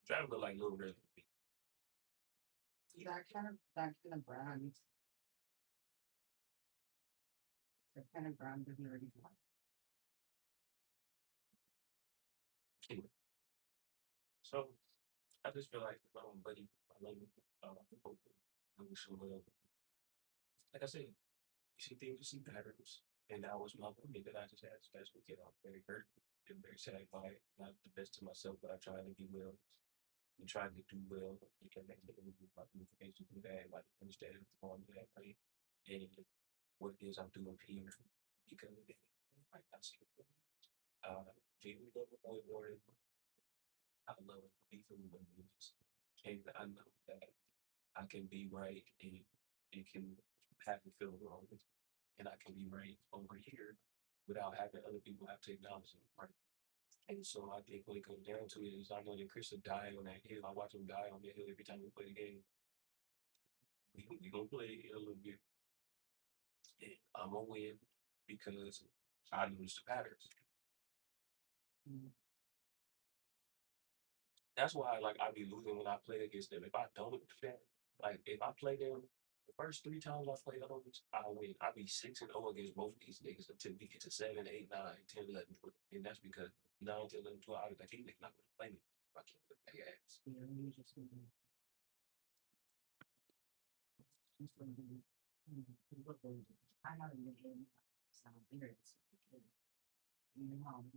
Travis look like Lil Red. That kind of brand, that kind of brand that you already got. Anyway, so I just feel like my own buddy, I love him. I wish him well. Like I said, you see things, you see patterns. And that was my woman that I just had a special kid. I'm very hurt and very sad by it. Not the best to myself, but I tried to be well and tried to do well. You can make the my communication through that, like understand what's going on that way. And what it is I'm doing here because like I see Jamie love more I love beefing with movies. And I know that I can be right and it can have me feel wrong. And I can be right over here without having other people have to acknowledge it. Right. And so I think when it comes down to it is I know that Chris will die on that hill. I watch him die on that hill every time we play the game. We gonna play a little bit. And I'm gonna win because I lose the patterns. That's why like I be losing when I play against them. If I don't do that, like if I play them the first 3 times I play them, I win. I be 6-0 against both of these niggas until we get to 7, 8, 9, 10, 11, 12. And that's because 9, 10, 11, 12, I was like, these niggas not gonna play me. I can't whip their ass. I know you didn't sound weird. You know,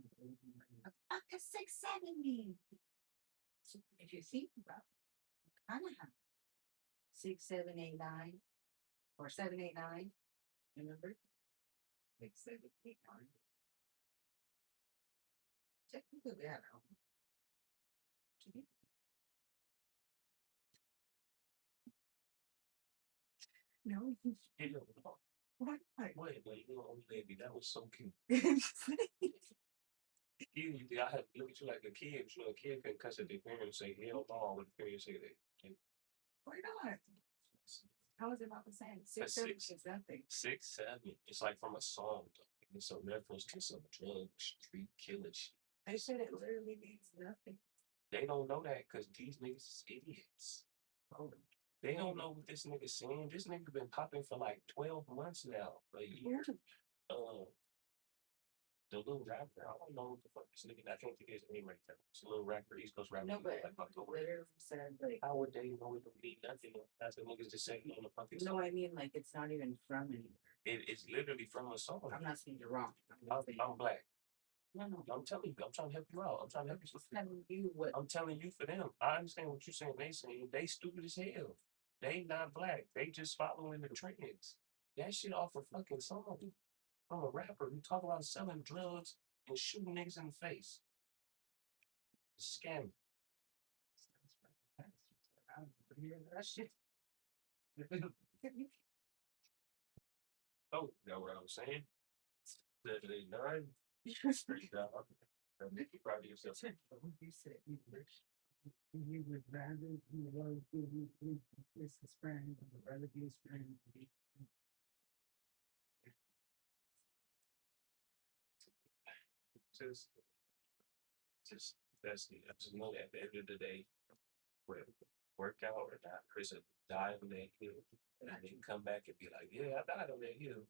up to 670. If you think about it, kind of have 6, 7, 8, 9, or 7, 8, 9. Remember? 6, 7, 8, 9. Technically, I don't know. No, Hey, yo, what? wait, you know, old lady, that was so cute. You think I had to look at you like a kid, you know, a kid can cuss at their parents and say hell no when the parents say that. And Why not? How is it about the same? that's 6, 7 six. is nothing. 6, 7. It's like from a song, though. It's a reference to some drug street killing shit. They said it literally means nothing. They don't know that because these niggas is idiots. Oh, They don't know what this nigga's saying. This nigga been popping for like 12 months now. Like, yeah. The little rapper, I don't know what the fuck this nigga, I can't think of his name right there. It's a little rapper, East Coast rapper. No, but like October. literally said like. How would they know it would be nothing? That's the niggas just saying on the fucking No, song. I mean like it's not even from anywhere. It's literally from a song. I'm not saying you're wrong. I'm black. No, no. I'm telling you, I'm trying to help you out. I'm trying to help you. Telling you what. I'm telling you for them. I understand what you're saying. They saying they stupid as hell. They not black. They just following the trends. That shit off a fucking song from a rapper who talk about selling drugs and shooting niggas in the face. Scam. That shit. Oh, you know what I was saying? 7, 8, 9. You're Straight down. Nikki probably yourself. You said you would rather you love his friend or rather be his friend. Just that's it. I just know that at the end of the day, whether work out or not, Chris will die on that hill. And then come back and be like, yeah, I died on that hill.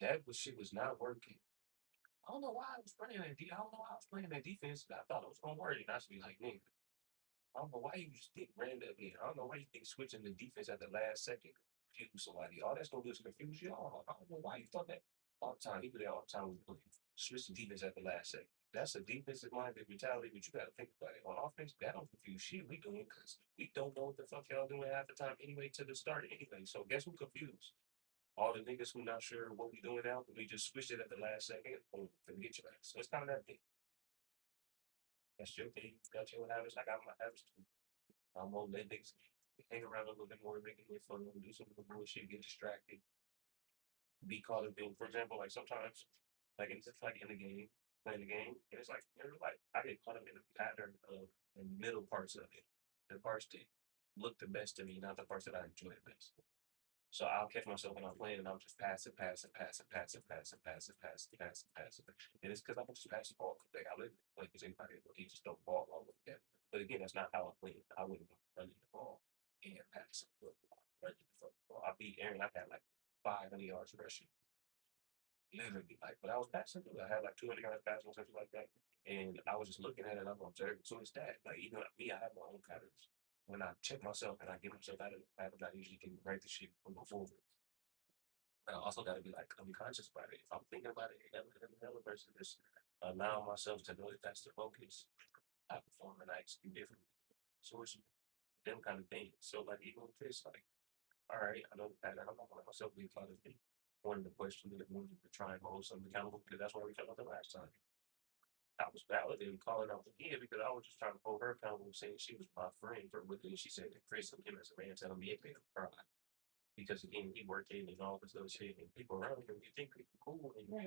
That was shit was not working. I don't know why I was playing that. I don't know why I was playing that defense. I thought it was gonna work, and I should be like, nigga, I don't know why you just think randomly. I don't know why you think switching the defense at the last second confuse somebody. All that's gonna do is confuse you. I don't know why you thought that all the time. He do that all the time with switch the defense at the last second. That's a defensive minded mentality, but you gotta think about it. On offense, that don't confuse shit. We doing because we don't know what the fuck y'all doing half the time anyway to the start anyway. So guess who confused? All the niggas who not sure what we doing now, we just switched it at the last second. Boom, to get your ass. So it's kind of that thing. That's your thing. Got your habits. I got my habits too. I'm gonna let niggas hang around a little bit more, make it more fun, do some of the bullshit, get distracted, be caught up in. For example, like sometimes, like it's just like in the game, playing the game, and it's like I get caught up in the pattern of the middle parts of it, the parts that look the best to me, not the parts that I enjoy the best. So I'll catch myself when I'm playing and I'll just pass it, pass it, pass it, pass it, pass it, pass it, pass it, pass it, pass it. And it's because I'm just pass the ball. Like I live like because anybody he just throw the ball all over again. But again, that's not how I play. I wouldn't be running the ball and passing the ball, running the football. I beat Aaron. I had like 500 yards rushing. Literally, like, but I was passing through. I had like 200 yards passing or something like that. And I was just looking at it and I'm observing. So it's that. Like, even like me, I have my own patterns. When I check myself and I get myself out of the pattern, I usually can right the shit and go forward. But I also got to be like unconscious about it. If I'm thinking about it, hella person just allow myself to know that that's the focus. I perform and I execute differently. So it's them kind of things. So like even with this, like, all right, I know the pattern. I'm not gonna let myself be caught in one of the questions that wanted to try and hold something accountable because that's why we fell out the last time. I was valid in calling out again because I was just trying to hold her accountable, saying she was my friend for what she said that Chris and him as a man telling me it made him cry. Because again, he working and all this other shit, and people around him, you think people cool, and you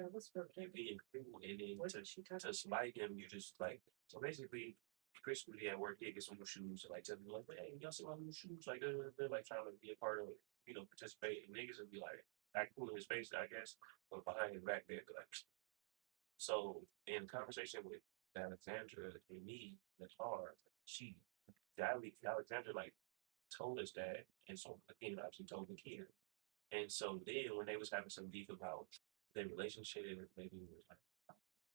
being cool, and then to spite him, you just like so basically. Chris really at work, he get some new shoes, like tell me like, hey, y'all see my new shoes? Like they're like trying to be a part of it, participate. And niggas would be like, act cool in his face, I guess, but behind his back, they'd be like, so in conversation with Alexandra and me, the car, she, Alexandra like told us that, and so again, obviously told the kid. And so then when they was having some beef about their relationship, maybe it was like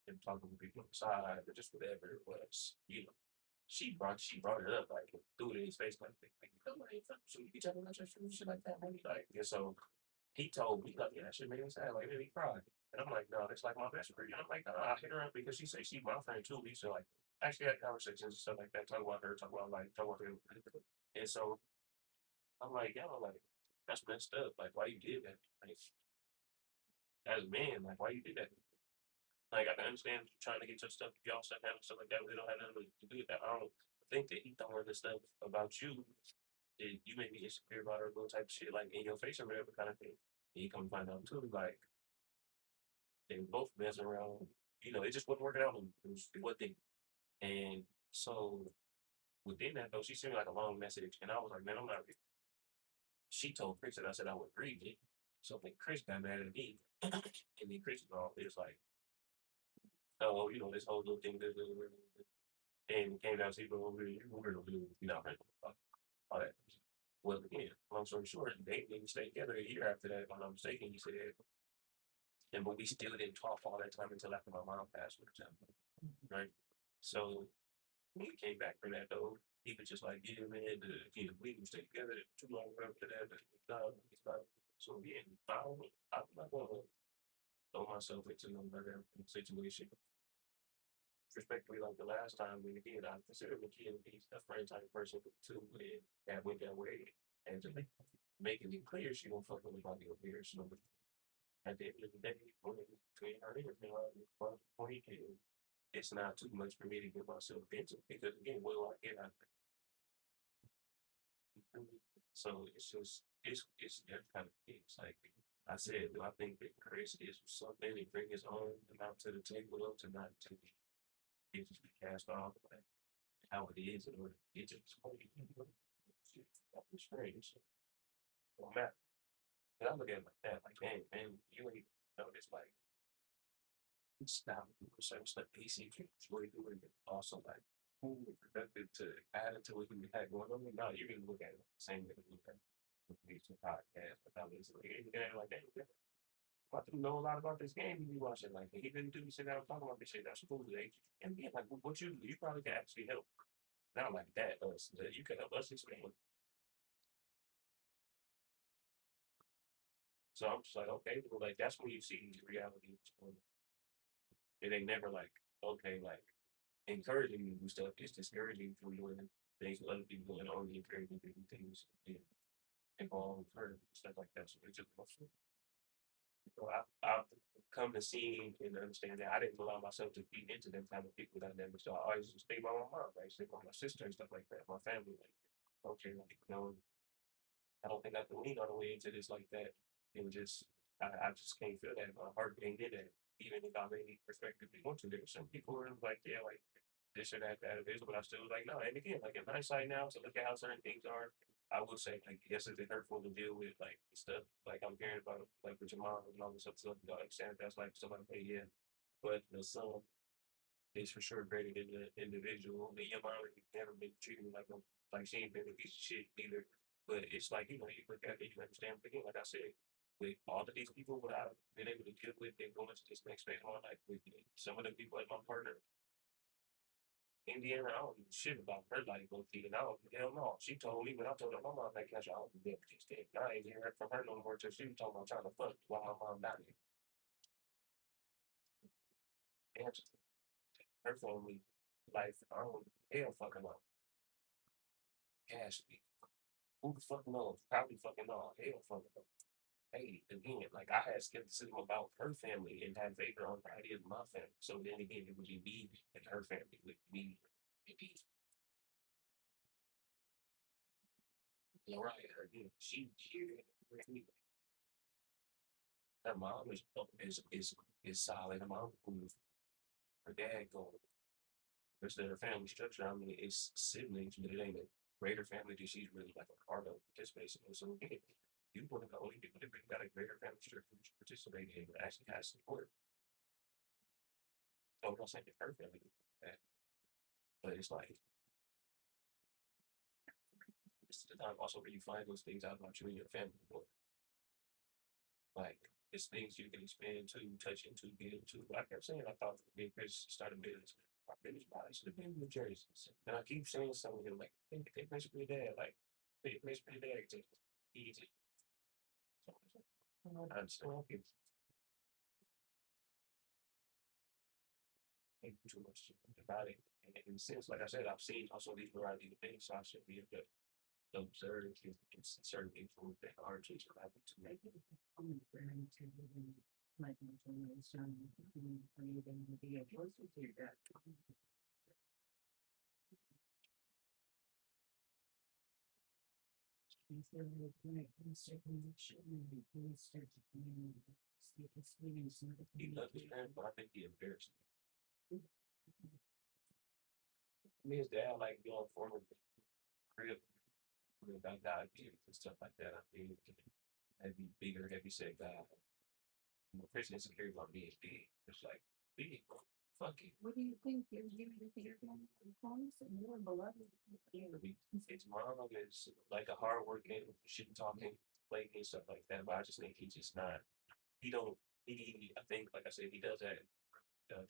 them talking with people outside or just whatever it was, she brought it up like threw it in his face like so you be talking about your shit like that, maybe like and so he told me like yeah, that shit made me sad, like made me cry. And I'm like, no, that's like my best friend. And I'm like, no, I hit her up because she said she's my friend too. We used to like actually had conversations and stuff like that, talk about her, talk about like talk about him. And so I'm like, yo, like that's messed up. Like why you did that? Like as a man, like why you did that? Like I can understand you trying to get your stuff, y'all stuff handled, stuff like that, but it don't have nothing to do with that. I don't think that he throwing this stuff about you that you may be insecure about or little type of shit like in your face or whatever kind of thing. And you come find out too, like they were both messing around. It just wasn't working out. It was thing. And so within that though, she sent me like a long message, and I was like, man, I'm not. She told Chris that I said I would read it. So then Chris got mad at me, and then Chris was all, it was like, oh, this whole little thing, and came down to see, well, we're gonna do, all that. Well, again, long story short, they didn't stay together a year after that, if I'm not mistaken. He said, but we still didn't talk all that time until after my mom passed, for example, right? So when we came back from that though, he was just like, yeah, man, we didn't stay together too long after that. So again, I'm not gonna throw myself into another situation respectfully like the last time we did, I consider McKee to be a friend type person too, and that went that way. And just making it clear she don't fuck with anybody over here. So at the end of the day, between her and her point, it's not too much for me to get myself into because again, what do I get out of it? So it's that kind of thing. It's like I said, do I think that Chris is something and bring his own amount to the table to not to it just be cast off like how it is in order to get to this point. That's strange. No matter. And I look at it like that, like, man, you ain't notice like stop doing certain stuff easy really doing it also like cool and productive to add it to what you had going on. No, you can look at it the same way you look at these podcasts, but that was like that. I do know a lot about this game. You watch it like he didn't do sit down and talk about this shit. That's cool. Like, and yeah, like what you do, you probably can actually help. Not like that, us. You can help us explain. So I'm just like, okay, well, like that's when you see these realities. It ain't never like, okay, like encouraging you to do stuff. It's discouraging from doing things with other people and only encouraging people things involve her stuff like that. So it's just so I've come to see and understand that I didn't allow myself to feed into them kind of people that I never saw. I always just stay by my mom, right? Stay by my sister and stuff like that. My family, like, okay, like, I don't think I can lean all the way into this like that. It was just, I just can't feel that. My heart ain't in that. Even if I may perspectively want to, there were some people who were like, yeah, like this or that or this, but I still was like, no. And again, like in hindsight now, to look at how certain things are, I would say, like, yes, it's hurtful to deal with, like stuff like I'm hearing about, like with your mom and all this stuff. You know, understand that's like somebody, hey, yeah, but the son is for sure greater than the individual. And your mom has never been treated like a, like she ain't been a piece of shit either. But it's like, you look at it, you understand. But again, like I said, with all of these people, what I've been able to deal with, they're going to this next phase of my life with me. Some of the people, like my partner, Indiana, I don't give a shit about her life, go and I don't, hell no. She told me when I told her my mom that cash, I don't do that. I ain't hear from her no more till she was talking about trying to fuck while my mom died. And her family life, I don't hell fucking know. Cash me. Who the fuck knows? Probably fucking know. Hell fucking know. Hey, again, like I had skepticism about her family and had favor on the idea of my family. So then again, it would be me and her family with me. You're right. Again, her mom is solid. Her mom cool. Her dad going. Rest of her family structure, I mean, it's siblings, but it ain't a greater family that she's really like a part of participating in. So again, you one of the only people that really got a greater family structure that you participate in that actually has support. So I'm not saying that her family did that, but it's like it's the time also where you find those things out about you and your family. Or like it's things you can expand to, touch into, get into. Like I kept saying, I thought me and Chris started business. Our business probably should have been in New Jersey. And I keep saying something like, they basically there, like, they basically there to easy. So I understand people ain't too much about it. And in a sense, like I said, I've seen also these variety of things, so I should be able to observe and certain things from that are just happen to make it. He loves his parents, but I think he embarrassed me. I mean, his dad like going forward crib about diabetes and stuff like that. I mean, heavy, bigger, heavy set guy. Chris insecure about being big. It's like big, fuck it. What do you think? His mom is like a hardworking, shit talking lady and stuff like that. But I just think he's just not. He don't. I think, like I said, he does that.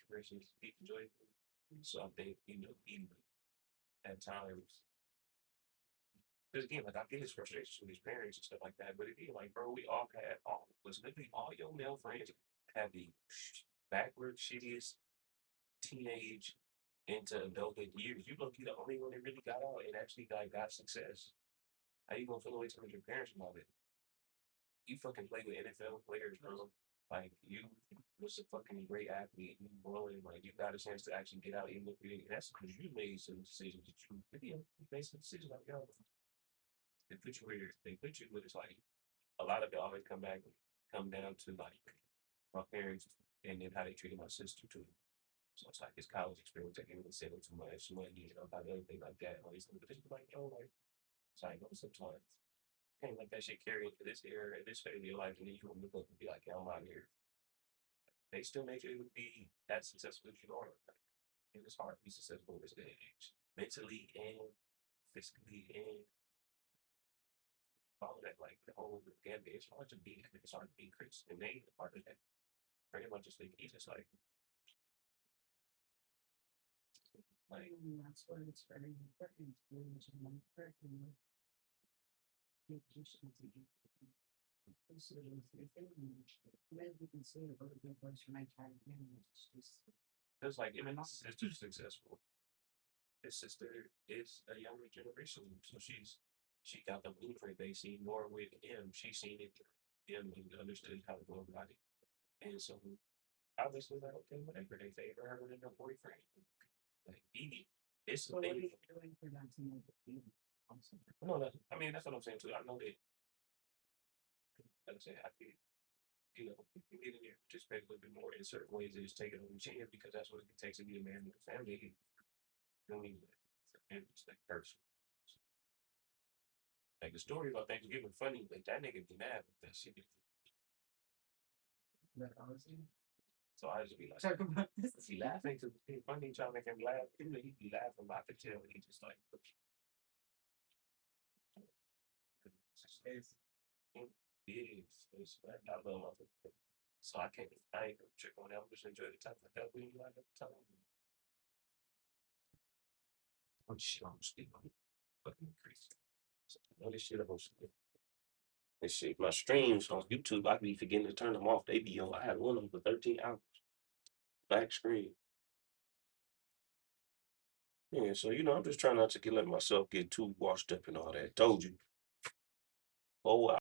Commercials, he enjoy it. So I think he at times. Because again, like I get his frustrations with his parents and stuff like that. But again, like bro, we all had all was literally all your male friends had the backward shittiest teenage into adulthood years. You look, you the only one that really got out and actually like got success. How you gonna feel away from your parents about it? You fucking play with NFL players, bro. Like you was a fucking great athlete. You growing, like you got a chance to actually get out even if you didn't. That's because you made some decisions that you made some decisions like yo. They put you where they put you, but it's like a lot of it always come down to like my parents and then how they treated my sister too. So it's like his college experience, I can't really say too much money, about anything like that. All these things, but it's like, yo, like, it's like, sometimes can't let that shit carry into this era, this phase of your life, and then you want to look up and be like, yeah, I'm out here. They still make you be that successful as you are. Like, and it's hard to be successful in this day and age, mentally and physically and all of that. Like the whole gambit, it's hard to be Chris, and they part of that. Pretty much just think he's just like Like, that's why it's very important to use one person. You just need to get so if they maybe you can see a very good person I try to it's just it's like if his sister's successful, his sister is a younger generation, so she got the blueprint they see more with him. She seen it through him and understood how to go about it. And so obviously like okay, whatever they favor her and her boyfriend. Like it's a what are thing. you doing for them to make it feel awesome? No, I mean that's what I'm saying too. I know that like I said, I feel you can get in there, participate a little bit more in certain ways and just take it on the chin because that's what it takes to be a man with a family. You don't need that. And it's like personal. Like the story about Thanksgiving funny, but that nigga be mad with that shit. That honestly. So I just be like, Talk about this. he laughing because it's funny, trying to make him laugh. He be laughing about the tail, and he just like, it's like, I love it. So I ain't gonna trick on that. I'm just enjoy the time like that. We like the time. Oh shit, I'm sleep. I'm fucking crazy. All this shit I'm sleep. This shit, my streams on YouTube, I be forgetting to turn them off. They be on. I had one of them for 13 hours. Black screen. Yeah, so I'm just trying not to let myself get too washed up and all that. Told you. Oh,